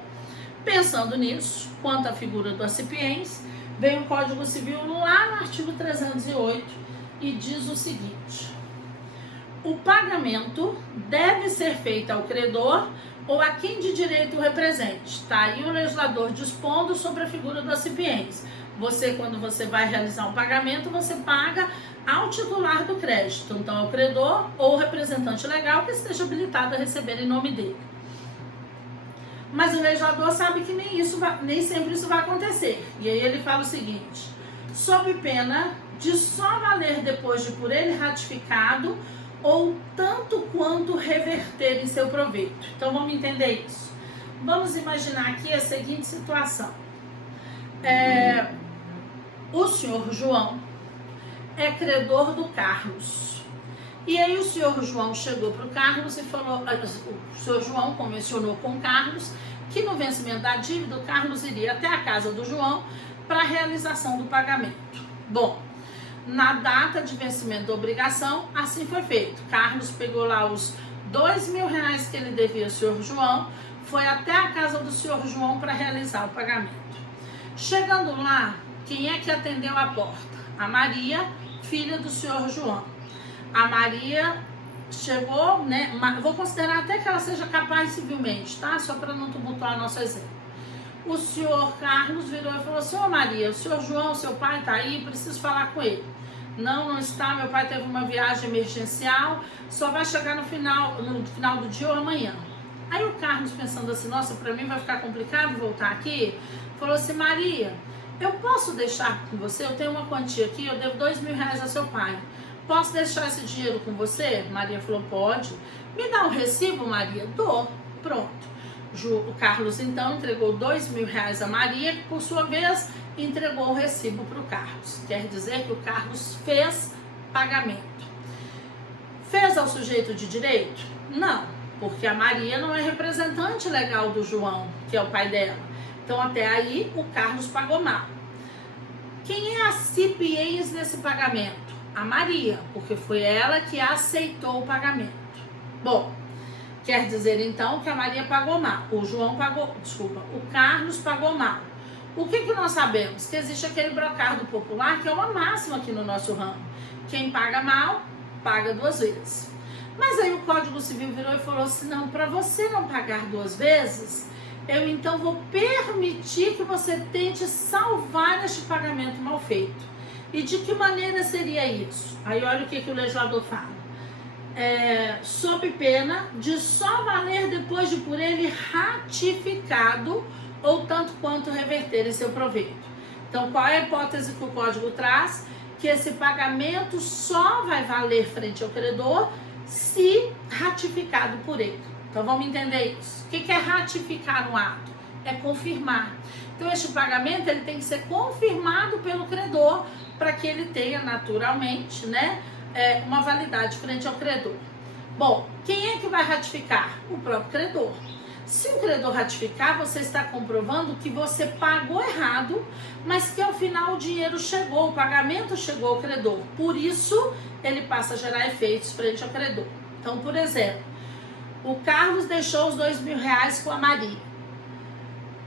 pensando nisso, quanto à figura do acipiens, vem o Código Civil lá no artigo 308 e diz o seguinte: o pagamento deve ser feito ao credor ou a quem de direito o represente. Está aí o legislador dispondo sobre a figura do acipiens. Você, quando você vai realizar um pagamento, você paga ao titular do crédito, então ao credor ou representante legal que esteja habilitado a receber em nome dele. Mas o legislador sabe que nem sempre isso vai acontecer. E aí ele fala o seguinte: sob pena de só valer depois de por ele ratificado ou tanto quanto reverter em seu proveito. Então vamos entender isso. Vamos imaginar aqui a seguinte situação. O senhor João é credor do Carlos. E aí o senhor João chegou para o Carlos e falou, o senhor João convencionou com o Carlos que no vencimento da dívida o Carlos iria até a casa do João para a realização do pagamento. Bom, na data de vencimento da obrigação, assim foi feito. Carlos pegou lá os R$2.000 que ele devia ao senhor João, foi até a casa do senhor João para realizar o pagamento. Chegando lá, quem é que atendeu a porta? A Maria, filha do senhor João. A Maria chegou, né? Vou considerar até que ela seja capaz civilmente, tá? Só para não tumultuar nosso exemplo. O senhor Carlos virou e falou: senhor Maria, o senhor João, seu pai tá aí, preciso falar com ele. Não está, meu pai teve uma viagem emergencial, só vai chegar no final do dia ou amanhã. Aí o Carlos, pensando assim, nossa, para mim vai ficar complicado voltar aqui, falou assim: Maria, eu posso deixar com você, eu tenho uma quantia aqui, eu devo R$2.000 a seu pai. Posso deixar esse dinheiro com você? Maria falou: pode. Me dá um recibo, Maria? Dou. Pronto. O Carlos então entregou R$2.000 a Maria, que por sua vez entregou o recibo para o Carlos. Quer dizer que o Carlos fez pagamento. Fez ao sujeito de direito? Não, porque a Maria não é representante legal do João, que é o pai dela. Então até aí o Carlos pagou mal. Quem é a acipiens nesse pagamento? A Maria, porque foi ela que aceitou o pagamento. Bom, quer dizer então que a Maria pagou mal, o Carlos pagou mal. O que nós sabemos? Que existe aquele brocardo popular, que é uma máxima aqui no nosso ramo. Quem paga mal, paga 2 vezes. Mas aí o Código Civil virou e falou assim: não, para você não pagar 2 vezes, eu então vou permitir que você tente salvar este pagamento mal feito. E de que maneira seria isso? Aí olha o que o legislador fala. Sob pena de só valer depois de por ele ratificado ou tanto quanto reverter em seu proveito. Então, qual é a hipótese que o código traz? Que esse pagamento só vai valer frente ao credor se ratificado por ele. Então, vamos entender isso. O que é ratificar um ato? É confirmar. Então, este pagamento ele tem que ser confirmado pelo credor para que ele tenha naturalmente, né, uma validade frente ao credor. Bom, quem é que vai ratificar? O próprio credor. Se o credor ratificar, você está comprovando que você pagou errado, mas que ao final o dinheiro chegou, o pagamento chegou ao credor. Por isso, ele passa a gerar efeitos frente ao credor. Então, por exemplo, o Carlos deixou os R$2.000 com a Maria.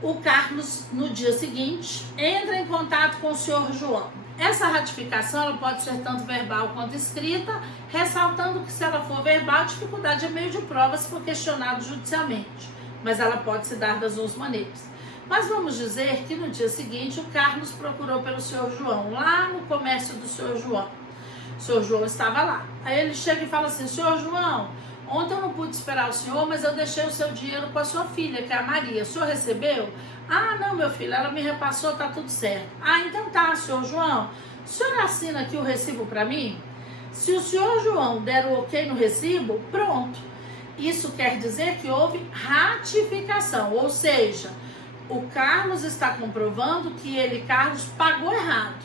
O Carlos, no dia seguinte, entra em contato com o senhor João. Essa ratificação ela pode ser tanto verbal quanto escrita, ressaltando que se ela for verbal, a dificuldade é meio de prova se for questionado judicialmente. Mas ela pode se dar das 2 maneiras. Mas vamos dizer que no dia seguinte o Carlos procurou pelo senhor João, lá no comércio do senhor João. O senhor João estava lá. Aí ele chega e fala assim: senhor João, ontem eu não pude esperar o senhor, mas eu deixei o seu dinheiro com a sua filha, que é a Maria. O senhor recebeu? Ah, não, meu filho, ela me repassou, tá tudo certo. Ah, então tá, senhor João. O senhor assina aqui o recibo para mim? Se o senhor João der o ok no recibo, pronto. Isso quer dizer que houve ratificação, ou seja, o Carlos está comprovando que ele, Carlos, pagou errado.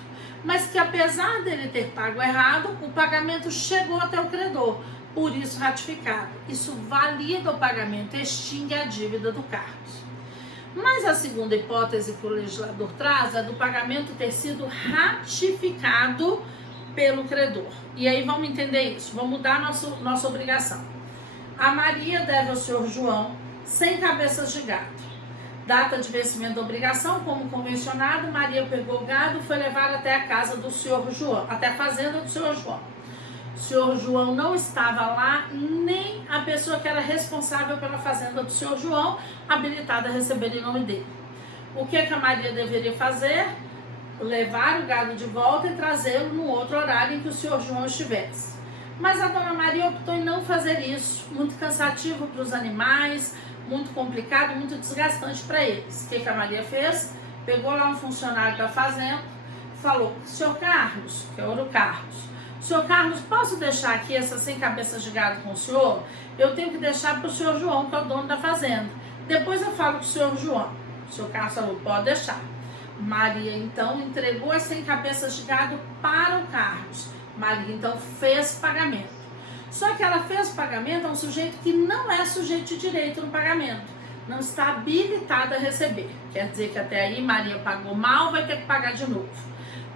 Mas que apesar dele ter pago errado, o pagamento chegou até o credor, por isso ratificado. Isso valida o pagamento, extingue a dívida do Carlos. Mas a segunda hipótese que o legislador traz é do pagamento ter sido ratificado pelo credor. E aí vamos entender isso, vamos mudar nossa obrigação. A Maria deve ao senhor João 100 cabeças de gado. Data de vencimento da obrigação, como convencionado, Maria pegou o gado e foi levar até a casa do senhor João, até a fazenda do senhor João. O senhor João não estava lá, nem a pessoa que era responsável pela fazenda do senhor João, habilitada a receber em nome dele. O que a Maria deveria fazer? Levar o gado de volta e trazê-lo no outro horário em que o senhor João estivesse. Mas a dona Maria optou em não fazer isso, muito cansativo para os animais, muito complicado, muito desgastante para eles. O que a Maria fez? Pegou lá um funcionário da fazenda, falou: senhor Carlos, que era o Carlos, senhor Carlos, posso deixar aqui essas 100 cabeças de gado com o senhor? Eu tenho que deixar para o senhor João, que é o dono da fazenda. Depois eu falo com o senhor João. O senhor Carlos falou: pode deixar. Maria então entregou as 100 cabeças de gado para o Carlos. Maria então fez pagamento. Só que ela fez pagamento a um sujeito que não é sujeito de direito no pagamento, não está habilitada a receber. Quer dizer que até aí Maria pagou mal, vai ter que pagar de novo.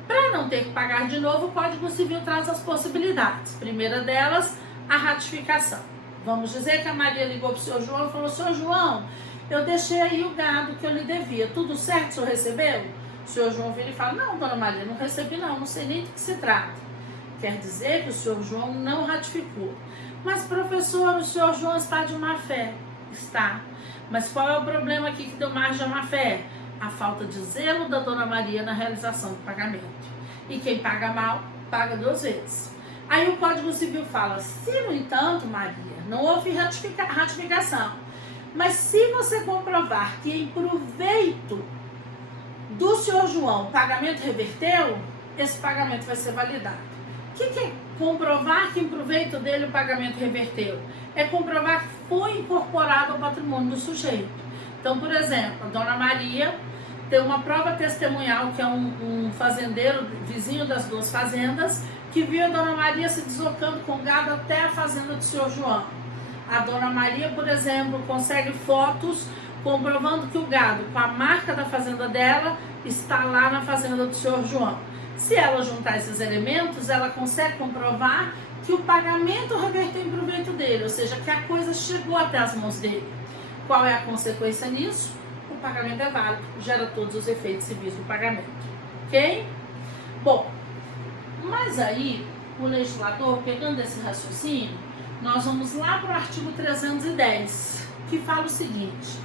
Para não ter que pagar de novo, o Código Civil traz as possibilidades. Primeira delas, a ratificação. Vamos dizer que a Maria ligou para o senhor João e falou: senhor João, eu deixei aí o gado que eu lhe devia, tudo certo, o senhor recebeu? O senhor João vira e fala: não, dona Maria, não recebi não sei nem do que se trata. Quer dizer que o senhor João não ratificou. Mas, professor, o senhor João está de má fé. Está. Mas qual é o problema aqui que deu margem à má fé? A falta de zelo da dona Maria na realização do pagamento. E quem paga mal, paga 2 vezes. Aí o Código Civil fala: se, no entanto, Maria, não houve ratificação, mas se você comprovar que em proveito do senhor João o pagamento reverteu, esse pagamento vai ser validado. O que é comprovar que em proveito dele o pagamento reverteu? É comprovar que foi incorporado ao patrimônio do sujeito. Então, por exemplo, a dona Maria tem uma prova testemunhal, que é um fazendeiro vizinho das 2 fazendas, que viu a dona Maria se deslocando com gado até a fazenda do senhor João. A dona Maria, por exemplo, consegue fotos comprovando que o gado, com a marca da fazenda dela, está lá na fazenda do senhor João. Se ela juntar esses elementos, ela consegue comprovar que o pagamento reverteu em proveito dele, ou seja, que a coisa chegou até as mãos dele. Qual é a consequência nisso? O pagamento é válido, gera todos os efeitos civis do pagamento. Ok? Bom, mas aí, o legislador, pegando esse raciocínio, nós vamos lá para o artigo 310, que fala o seguinte: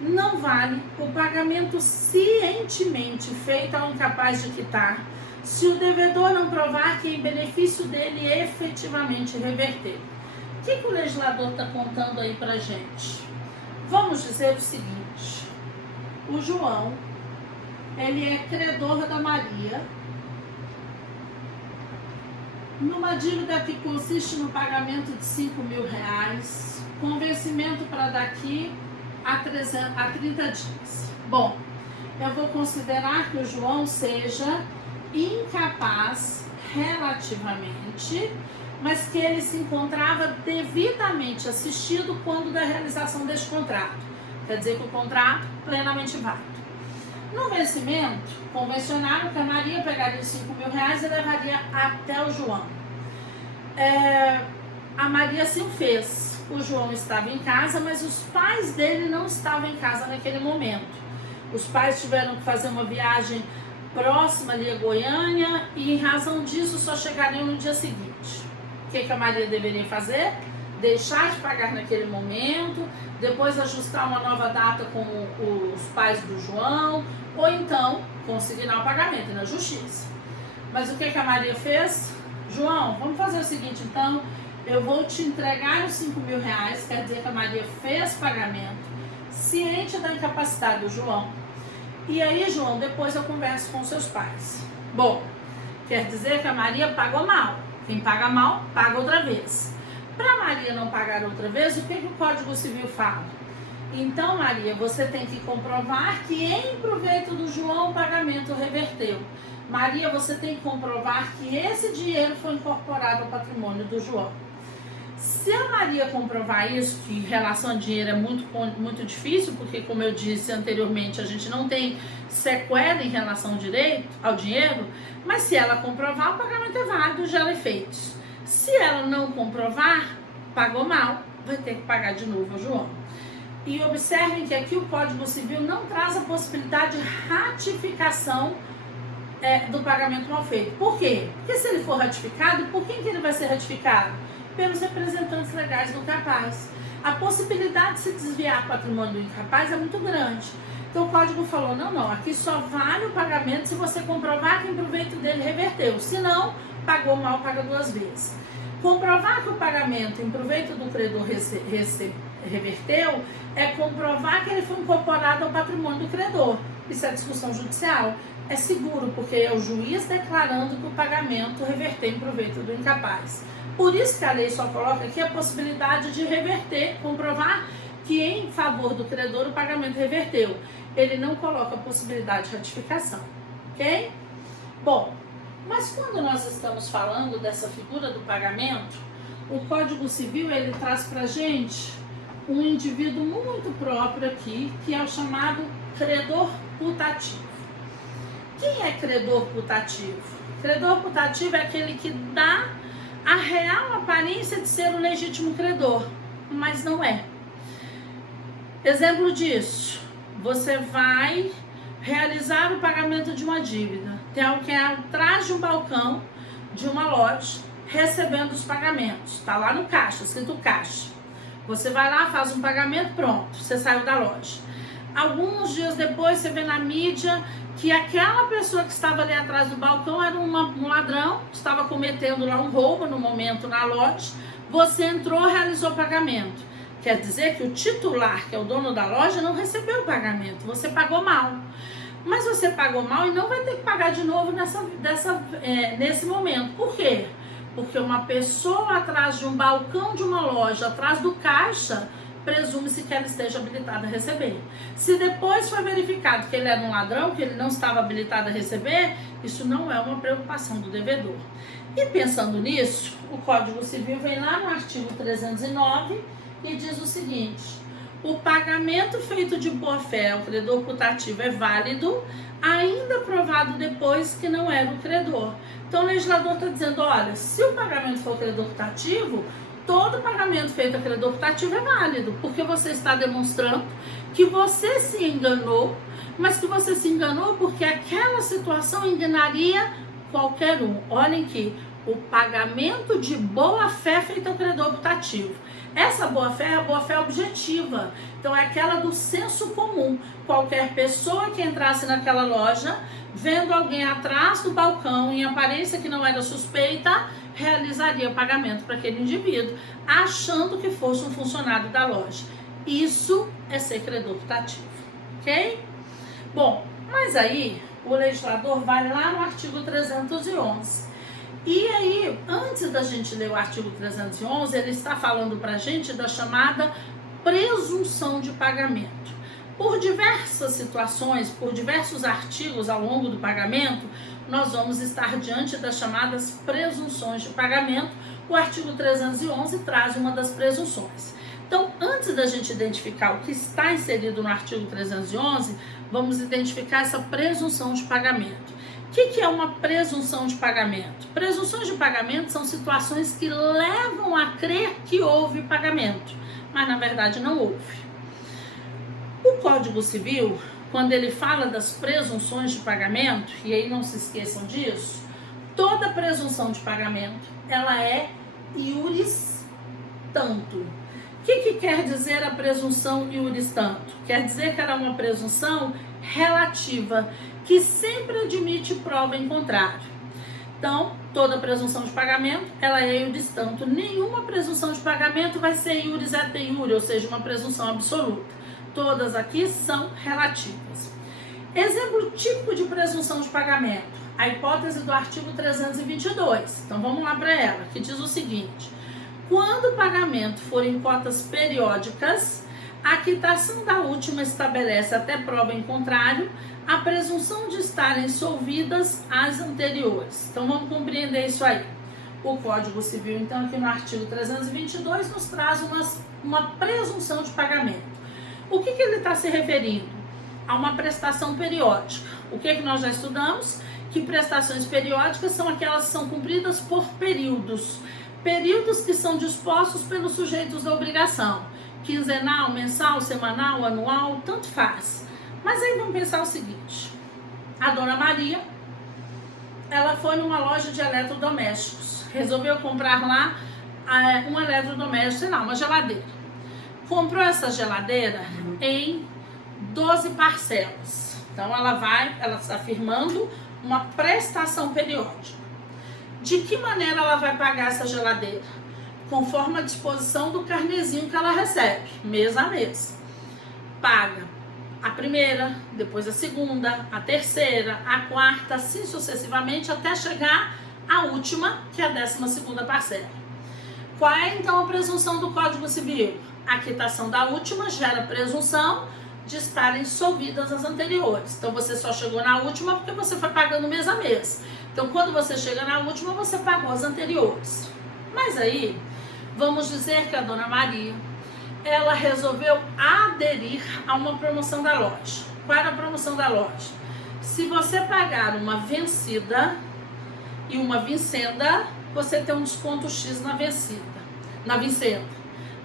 não vale o pagamento cientemente feito ao incapaz de quitar, se o devedor não provar que em benefício dele efetivamente reverter. O que o legislador está contando aí pra gente? Vamos dizer o seguinte: o João, ele é credor da Maria numa dívida que consiste no pagamento de R$5.000, com vencimento para daqui a 30 dias. Bom, eu vou considerar que o João seja incapaz relativamente, mas que ele se encontrava devidamente assistido quando da realização deste contrato. Quer dizer que o contrato plenamente válido. No vencimento, convencionaram que a Maria pegaria os R$5.000 e levaria até o João. A Maria assim fez. O João estava em casa, mas os pais dele não estavam em casa naquele momento. Os pais tiveram que fazer uma viagem próxima ali a Goiânia e, em razão disso, só chegariam no dia seguinte. O que a Maria deveria fazer? Deixar de pagar naquele momento, depois ajustar uma nova data com os pais do João, ou então consignar o pagamento na justiça. Mas o que a Maria fez? João, vamos fazer o seguinte então: eu vou te entregar os 5 mil reais, quer dizer que a Maria fez pagamento, ciente da incapacidade do João. E aí, João, depois eu converso com seus pais. Bom, quer dizer que a Maria pagou mal. Quem paga mal, paga outra vez. Para Maria não pagar outra vez, o que o Código Civil fala? Então, Maria, você tem que comprovar que em proveito do João o pagamento reverteu. Maria, você tem que comprovar que esse dinheiro foi incorporado ao patrimônio do João. Se a Maria comprovar isso, que em relação a dinheiro é muito difícil, porque como eu disse anteriormente, a gente não tem sequela em relação ao dinheiro, mas se ela comprovar, o pagamento é válido, gera efeitos. Se ela não comprovar, pagou mal, vai ter que pagar de novo ao João. E observem que aqui o Código Civil não traz a possibilidade de ratificação do pagamento mal feito. Por quê? Porque se ele for ratificado, por quem que ele vai ser ratificado? Pelos representantes legais do capaz. A possibilidade de se desviar patrimônio do incapaz é muito grande. Então o código falou, não, aqui só vale o pagamento se você comprovar que o proveito dele reverteu. Se não, pagou mal, paga duas vezes. Comprovar que o pagamento em proveito do credor reverteu é comprovar que ele foi incorporado ao patrimônio do credor. Isso é discussão judicial. É seguro, porque é o juiz declarando que o pagamento reverteu em proveito do incapaz. Por isso que a lei só coloca aqui a possibilidade de reverter, comprovar que em favor do credor o pagamento reverteu. Ele não coloca a possibilidade de ratificação, ok? Bom, mas quando nós estamos falando dessa figura do pagamento, o Código Civil ele traz pra gente um indivíduo muito próprio aqui, que é o chamado credor putativo. Quem é credor putativo? Credor putativo é aquele que dá a real aparência de ser o legítimo credor, mas não é. Exemplo disso, você vai realizar o pagamento de uma dívida. Tem alguém atrás de um balcão de uma loja recebendo os pagamentos. Está lá no caixa, escrito caixa. Você vai lá, faz um pagamento, pronto, você saiu da loja. Alguns dias depois você vê na mídia que aquela pessoa que estava ali atrás do balcão era um ladrão, estava cometendo lá um roubo no momento na loja, você entrou, realizou o pagamento. Quer dizer que o titular, que é o dono da loja, não recebeu o pagamento, você pagou mal. Mas você pagou mal e não vai ter que pagar de novo nesse momento. Por quê? Porque uma pessoa atrás de um balcão de uma loja, atrás do caixa, presume-se que ela esteja habilitada a receber. Se depois foi verificado que ele era um ladrão, que ele não estava habilitado a receber, isso não é uma preocupação do devedor. E pensando nisso, o Código Civil vem lá no artigo 309 e diz o seguinte: o pagamento feito de boa-fé ao credor putativo é válido, ainda provado depois que não era o credor. Então o legislador está dizendo, olha, se o pagamento for credor putativo, todo pagamento feito a credor putativo é válido, porque você está demonstrando que você se enganou, mas que você se enganou porque aquela situação enganaria qualquer um. Olhem que o pagamento de boa-fé feito ao credor putativo. Essa boa-fé é a boa-fé objetiva, então é aquela do senso comum. Qualquer pessoa que entrasse naquela loja, vendo alguém atrás do balcão, em aparência que não era suspeita, realizaria pagamento para aquele indivíduo, achando que fosse um funcionário da loja. Isso é ser credor putativo, ok? Bom, mas aí o legislador vai lá no artigo 311. E aí, antes da gente ler o artigo 311, ele está falando para a gente da chamada presunção de pagamento. Por diversas situações, por diversos artigos ao longo do pagamento, nós vamos estar diante das chamadas presunções de pagamento. O artigo 311 traz uma das presunções. Então, antes da gente identificar o que está inserido no artigo 311, vamos identificar essa presunção de pagamento. O que é uma presunção de pagamento? Presunções de pagamento são situações que levam a crer que houve pagamento, mas na verdade não houve. O Código Civil, quando ele fala das presunções de pagamento, e aí não se esqueçam disso, toda presunção de pagamento, ela é iuris tanto. O que quer dizer a presunção iuris tanto? Quer dizer que ela é uma presunção relativa, que sempre admite prova em contrário. Então, toda presunção de pagamento, ela é iuris tanto. Nenhuma presunção de pagamento vai ser iuris et iure, ou seja, uma presunção absoluta. Todas aqui são relativas. Exemplo típico de presunção de pagamento, a hipótese do artigo 322. Então, vamos lá para ela, que diz o seguinte: quando o pagamento for em cotas periódicas, a quitação da última estabelece, até prova em contrário, a presunção de estarem solvidas as anteriores. Então, vamos compreender isso aí. O Código Civil, então, aqui no artigo 322, nos traz uma presunção de pagamento. O que ele está se referindo? A uma prestação periódica. O que nós já estudamos? Que prestações periódicas são aquelas que são cumpridas por períodos. Períodos que são dispostos pelos sujeitos da obrigação. Quinzenal, mensal, semanal, anual, tanto faz. Mas aí vamos pensar o seguinte: a dona Maria, ela foi numa loja de eletrodomésticos, resolveu comprar lá um eletrodoméstico, sei lá, uma geladeira. Comprou essa geladeira em 12 parcelas. Então ela está firmando uma prestação periódica. De que maneira ela vai pagar essa geladeira? Conforme a disposição do carnezinho que ela recebe, mês a mês. Paga a primeira, depois a segunda, a terceira, a quarta, assim sucessivamente, até chegar à última, que é a 12ª parcela. Qual é então a presunção do Código Civil? A quitação da última gera presunção de estarem solvidas as anteriores. Então você só chegou na última porque você foi pagando mês a mês. Então quando você chega na última, você pagou as anteriores. Mas aí, vamos dizer que a dona Maria, ela resolveu aderir a uma promoção da loja. Qual era a promoção da loja? Se você pagar uma vencida e uma vincenda, você tem um desconto X na vencida, na vincenda.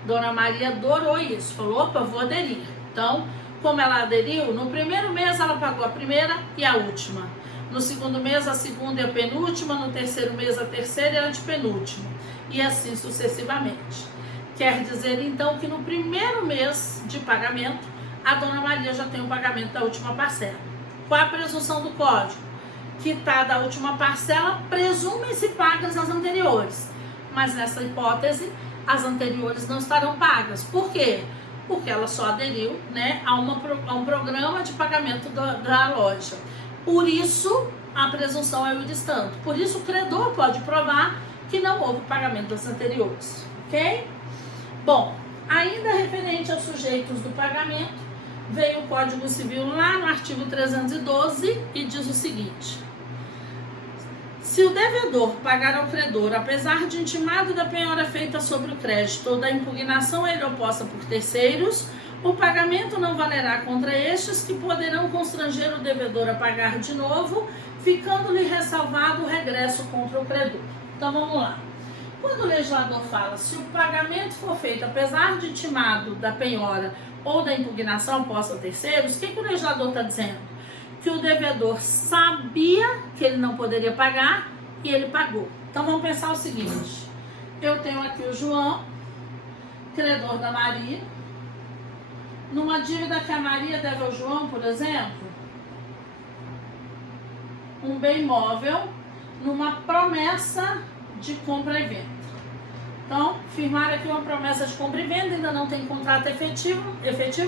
Dona Maria adorou isso, falou: opa, vou aderir. Então, como ela aderiu, no primeiro mês ela pagou a primeira e a última. No segundo mês, a segunda e a penúltima. No terceiro mês, a terceira e a antepenúltima. E assim sucessivamente. Quer dizer, então, que no primeiro mês de pagamento, a dona Maria já tem o pagamento da última parcela. Qual a presunção do Código? Quitada a última parcela, presume-se pagas as anteriores. Mas nessa hipótese, as anteriores não estarão pagas. Por quê? Porque ela só aderiu, né, a um programa de pagamento da loja. Por isso, a presunção é iuris tanto. Por isso, o credor pode provar que não houve pagamento das anteriores. Ok? Bom, ainda referente aos sujeitos do pagamento, veio o Código Civil lá no artigo 312 e diz o seguinte: se o devedor pagar ao credor, apesar de intimado da penhora feita sobre o crédito ou da impugnação a ele oposta por terceiros, o pagamento não valerá contra estes, que poderão constranger o devedor a pagar de novo, ficando-lhe ressalvado o regresso contra o credor. Então vamos lá. Quando o legislador fala se o pagamento for feito apesar de intimado da penhora ou da impugnação oposta a terceiros, o que o legislador está dizendo? Que o devedor sabia que ele não poderia pagar e ele pagou. Então vamos pensar o seguinte: eu tenho aqui o João, credor da Maria, numa dívida que a Maria deve ao João, por exemplo, um bem móvel, numa promessa de compra e venda. Então, firmar aqui uma promessa de compra e venda, ainda não tem contrato efetivo,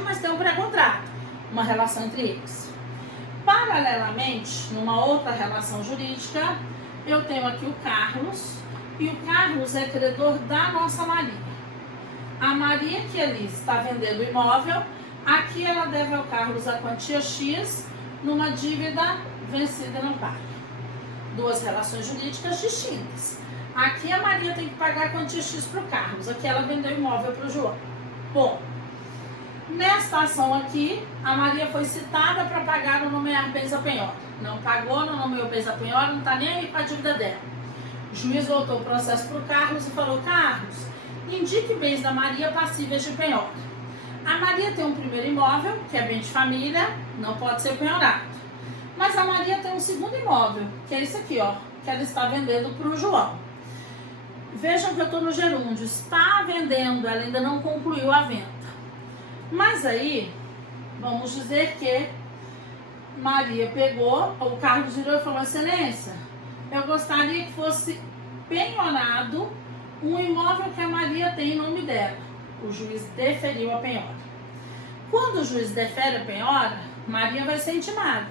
mas tem um pré-contrato, uma relação entre eles. Paralelamente, numa outra relação jurídica, eu tenho aqui o Carlos, e o Carlos é credor da nossa Maria. A Maria, que ali está vendendo o imóvel, aqui ela deve ao Carlos a quantia X numa dívida vencida e não paga. Duas relações jurídicas distintas. Aqui a Maria tem que pagar a quantia X para o Carlos, aqui ela vendeu o imóvel para o João. Bom, nesta ação aqui, a Maria foi citada para pagar ou nomear bens a penhora. Não pagou, não nomeou bens a penhora, não está nem aí com a dívida dela. O juiz voltou o processo para o Carlos e falou: Carlos, indique bens da Maria passíveis de penhora. A Maria tem um primeiro imóvel, que é bem de família, não pode ser penhorado. Mas a Maria tem um segundo imóvel, que é esse aqui, ó, que ela está vendendo para o João. Vejam que eu estou no gerúndio, está vendendo, ela ainda não concluiu a venda. Mas aí, vamos dizer que Maria pegou, o Carlos virou e falou: Excelência, eu gostaria que fosse penhorado um imóvel que a Maria tem em nome dela. O juiz deferiu a penhora. Quando o juiz defere a penhora, Maria vai ser intimada,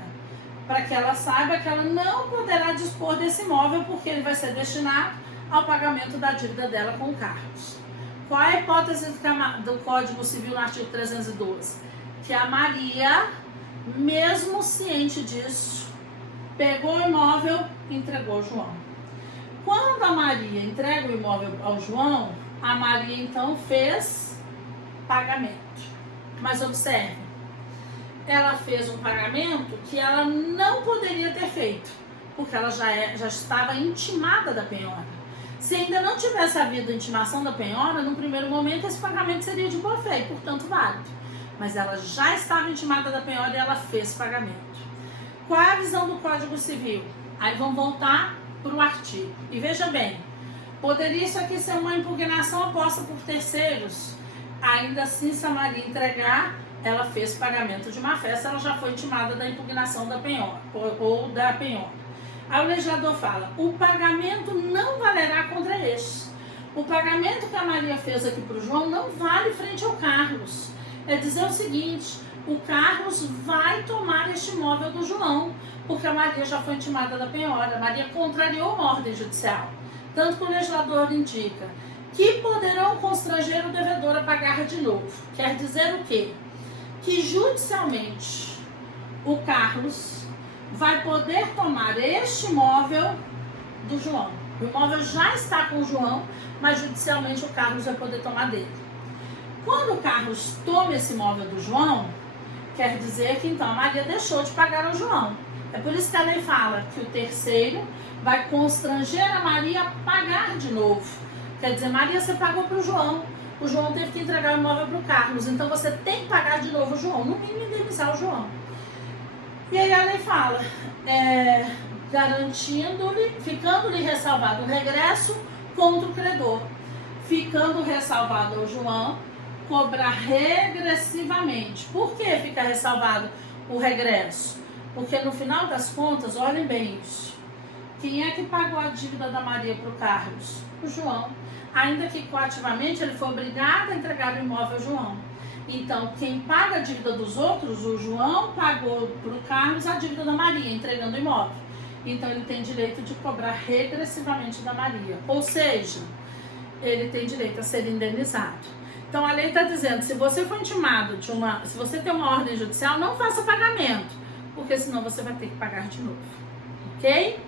para que ela saiba que ela não poderá dispor desse imóvel, porque ele vai ser destinado ao pagamento da dívida dela com o Carlos. Qual é a hipótese do Código Civil no artigo 312? Que a Maria, mesmo ciente disso, pegou o imóvel e entregou ao João. Quando a Maria entrega o imóvel ao João, a Maria então fez pagamento. Mas observe, ela fez um pagamento que ela não poderia ter feito, porque ela já estava intimada da penhora. Se ainda não tivesse havido a intimação da penhora, no primeiro momento esse pagamento seria de boa fé e, portanto, válido. Mas ela já estava intimada da penhora e ela fez pagamento. Qual é a visão do Código Civil? Aí vamos voltar para o artigo. E veja bem, poderia isso aqui ser uma impugnação aposta por terceiros. Ainda assim, se a Maria entregar, ela fez pagamento de má fé, ela já foi intimada da impugnação da penhora ou da penhora. Aí o legislador fala, o pagamento não valerá contra este. O pagamento que a Maria fez aqui para o João não vale frente ao Carlos. É dizer o seguinte, o Carlos vai tomar este imóvel do João, porque a Maria já foi intimada da penhora. A Maria contrariou uma ordem judicial. Tanto que o legislador indica que poderão constranger o devedor a pagar de novo. Quer dizer o quê? Que judicialmente o Carlos vai poder tomar este imóvel do João. O imóvel já está com o João, mas judicialmente o Carlos vai poder tomar dele. Quando o Carlos toma esse imóvel do João, quer dizer que então a Maria deixou de pagar ao João. É por isso que a lei fala que o terceiro vai constranger a Maria a pagar de novo. Quer dizer, Maria, você pagou para o João teve que entregar o imóvel para o Carlos, então você tem que pagar de novo o João, no mínimo indenizar o João. E aí a lei fala, garantindo-lhe, ficando-lhe ressalvado o regresso contra o credor, ficando ressalvado ao João, cobrar regressivamente. Por que fica ressalvado o regresso? Porque no final das contas, olhem bem isso, quem é que pagou a dívida da Maria para o Carlos? O João. Ainda que coativamente ele foi obrigado a entregar o imóvel ao João. Então, quem paga a dívida dos outros, o João pagou para o Carlos a dívida da Maria, entregando o imóvel. Então, ele tem direito de cobrar regressivamente da Maria. Ou seja, ele tem direito a ser indenizado. Então, a lei está dizendo, se você for intimado se você tem uma ordem judicial, não faça pagamento, porque senão você vai ter que pagar de novo. Ok?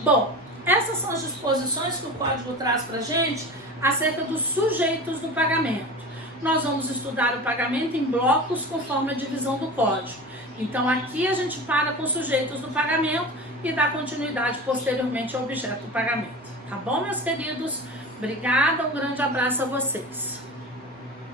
Bom, essas são as disposições que o Código traz para a gente acerca dos sujeitos do pagamento. Nós vamos estudar o pagamento em blocos conforme a divisão do Código. Então, aqui a gente para com os sujeitos do pagamento e dá continuidade posteriormente ao objeto do pagamento. Tá bom, meus queridos? Obrigada, um grande abraço a vocês.